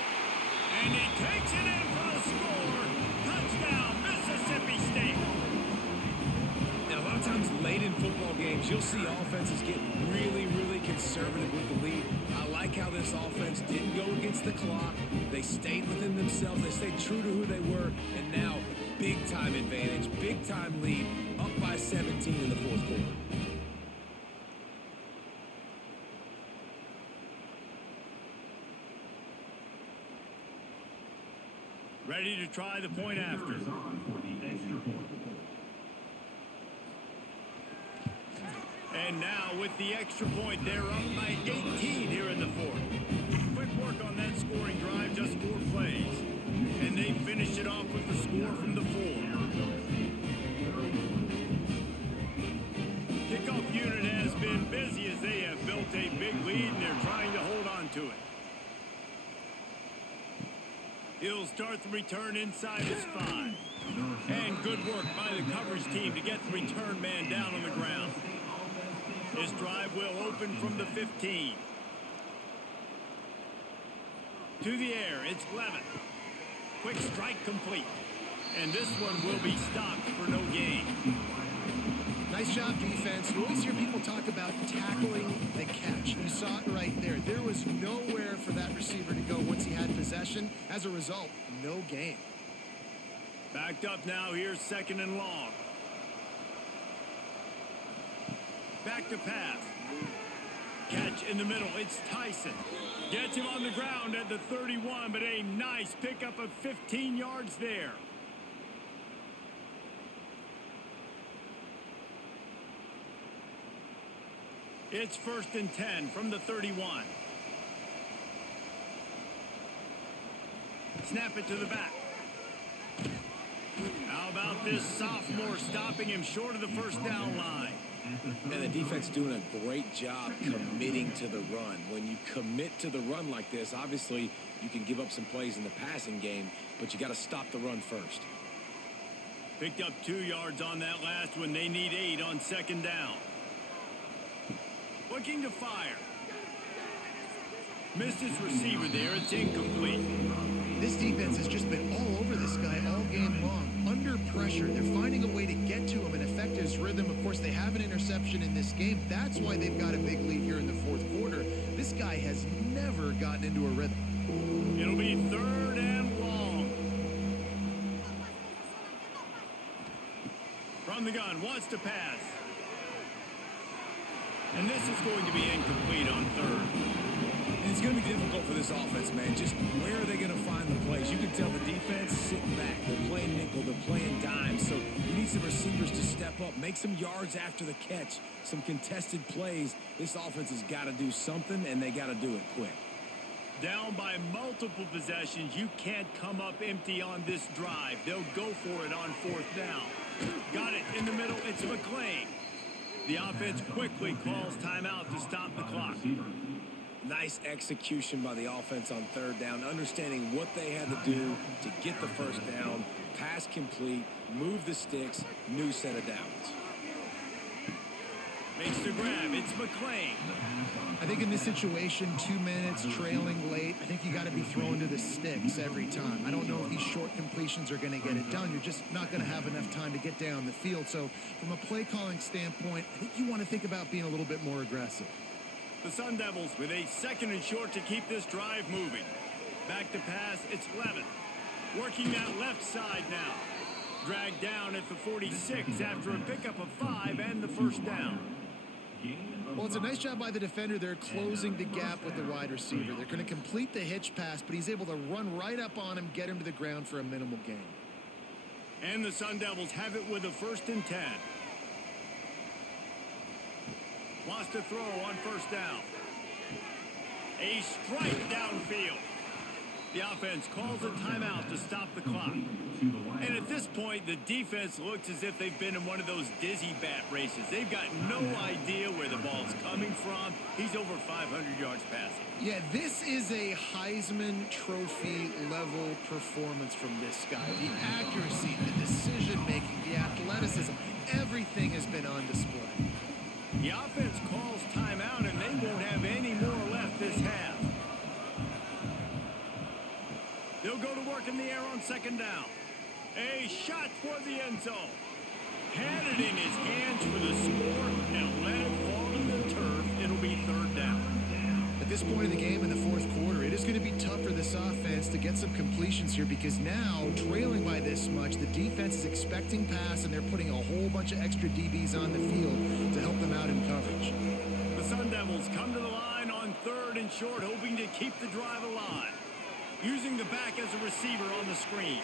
And he takes it in for a score. Touchdown, Mississippi State. Now, a lot of times late in football games, you'll see offenses get really, really conservative with the lead. I like how this offense didn't go against the clock. They stayed within themselves. They stayed true to who they were. And now, big-time advantage, big-time lead, up by 17 in the 4th quarter. Ready to try the point after. For the extra point. And now with the extra point, they're up by 18 here in the 4th. Quick work on that scoring drive, just 4 plays. And they finish it off with the score from the 4. Kickoff unit has been busy as they have built a big lead and they're trying to hold on to it. He'll start the return inside his 5. And good work by the coverage team to get the return man down on the ground. His drive will open from the 15. To the air, it's Levin. Quick strike complete. And this one will be stopped for no gain. Nice job, defense. You always hear people talk about tackling the catch. You saw it right there. There was nowhere for that receiver to go once he had possession. As a result, no gain. Backed up now, here's 2nd and long. Back to pass. Catch in the middle, it's Tyson. Gets him on the ground at the 31, but a nice pickup of 15 yards there. It's 1st and 10 from the 31. Snap it to the back. How about this sophomore stopping him short of the 1st down line? And the defense doing a great job committing to the run. When you commit to the run like this, obviously you can give up some plays in the passing game, but you got to stop the run first. Picked up 2 yards on that last one. They need 8 on 2nd down. Looking to fire. Missed his receiver there. It's incomplete. This defense has just been all over this guy all game long. Under pressure, they're finding a way to get to him and affect his rhythm. Of course, they have an interception in this game. That's why they've got a big lead here in the 4th quarter. This guy has never gotten into a rhythm. It'll be 3rd and long. From the gun, wants to pass. And this is going to be incomplete on 3rd. And it's going to be difficult for this offense, man. Just where are they going to find the plays? You can tell the defense sitting back. They're playing nickel. They're playing dime. So you need some receivers to step up, make some yards after the catch, some contested plays. This offense has got to do something, and they got to do it quick. Down by multiple possessions, you can't come up empty on this drive. They'll go for it on 4th down. Got it in the middle. It's McClain. The offense quickly calls timeout to stop the clock. Nice execution by the offense on 3rd down, understanding what they had to do to get the 1st down, pass complete, move the sticks, new set of downs. Makes the grab. It's McClain. I think in this situation, 2 minutes, trailing late, I think you got to be throwing to the sticks every time. I don't know if these short completions are going to get it done. You're just not going to have enough time to get down the field. So from a play calling standpoint, I think you want to think about being a little bit more aggressive. The Sun Devils with a 2nd and short to keep this drive moving. Back to pass, it's Levin. Working that left side now. Dragged down at the 46 after a pickup of 5 and the first down. Well, it's a nice job by the defender. They're closing the gap with the wide receiver. They're going to complete the hitch pass, but he's able to run right up on him, get him to the ground for a minimal gain. And the Sun Devils have it with a 1st and 10. Wants to throw on first down. A strike downfield. The offense calls a timeout to stop the clock. And at this point, the defense looks as if they've been in one of those dizzy bat races. They've got no idea where the ball's coming from. He's over 500 yards passing. Yeah, this is a Heisman Trophy level performance from this guy. The accuracy, the decision-making, the athleticism, everything has been on display. The offense calls timeout, and they won't have any more left this half. They'll go to work in the air on 2nd down. A shot toward the end zone. Had it in his hands for the score and let it fall to the turf. It'll be 3rd down. At this point in the game in the 4th quarter, it is going to be tough for this offense to get some completions here because now, trailing by this much, the defense is expecting pass and they're putting a whole bunch of extra DBs on the field to help them out in coverage. The Sun Devils come to the line on 3rd and short, hoping to keep the drive alive. Using the back as a receiver on the screen.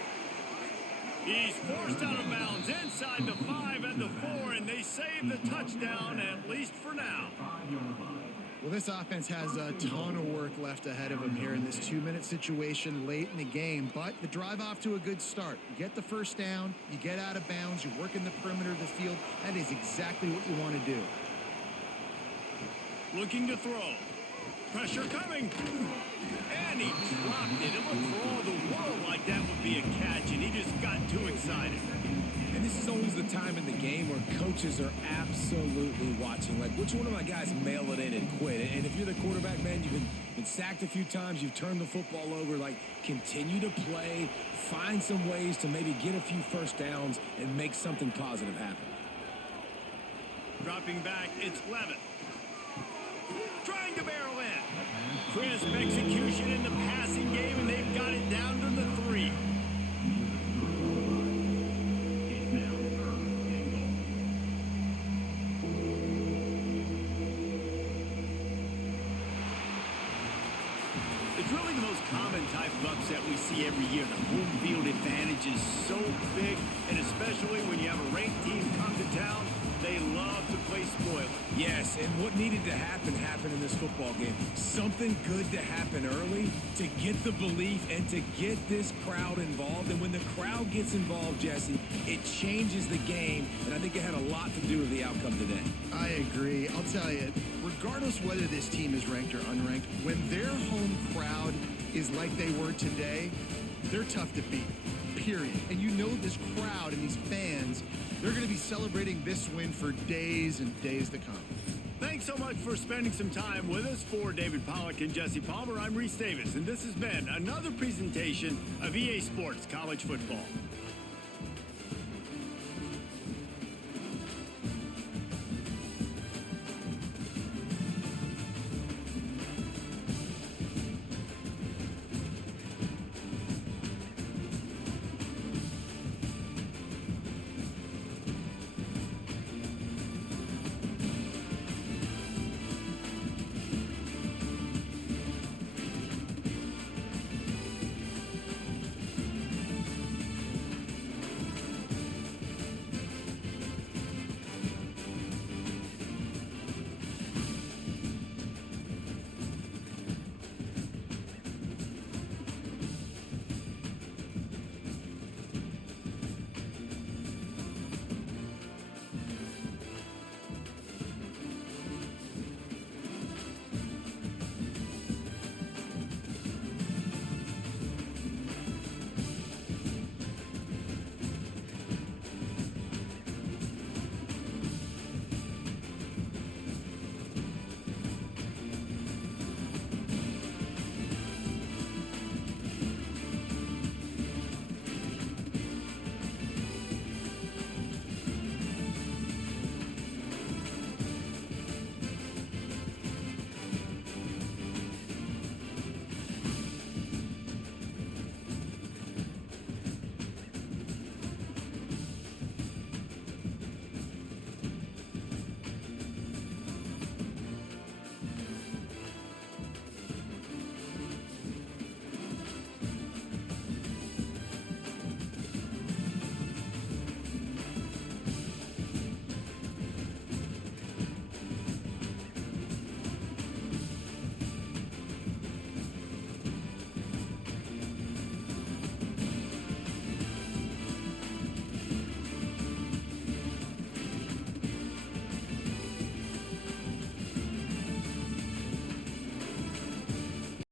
He's forced out of bounds inside the 5 and the 4, and they save the touchdown, at least for now. Well, this offense has a ton of work left ahead of them here in this 2-minute situation late in the game, but the drive off to a good start. You get the first down, you get out of bounds, you work in the perimeter of the field. That is exactly what you want to do. Looking to throw. Pressure coming. And he dropped it. It looked for all the world like that would be a catch, and he just got too excited. And this is always the time in the game where coaches are absolutely watching. Like, which one of my guys mail it in and quit? And if you're the quarterback, man, you've been sacked a few times, you've turned the football over. Like, continue to play, find some ways to maybe get a few first downs and make something positive happen. Dropping back, it's Levitt. Trying to barrel in. Crisp execution in the passing game, and they've got it down to the 3. It's really the most common type of upset we see every year. The home field advantage is so big, and especially when you have a ranked team come to town, they love to play spoiler. Yes, and what needed to happen happened in this football game. Something good to happen early to get the belief and to get this crowd involved. And when the crowd gets involved, Jesse, it changes the game. And I think it had a lot to do with the outcome today. I agree. I'll tell you, regardless whether this team is ranked or unranked, when their home crowd is like they were today, they're tough to beat, period. And you know this crowd and these fans, they're going to be celebrating this win for days and days to come. Thanks so much for spending some time with us. For David Pollack and Jesse Palmer, I'm Reese Davis, and this has been another presentation of EA Sports College Football.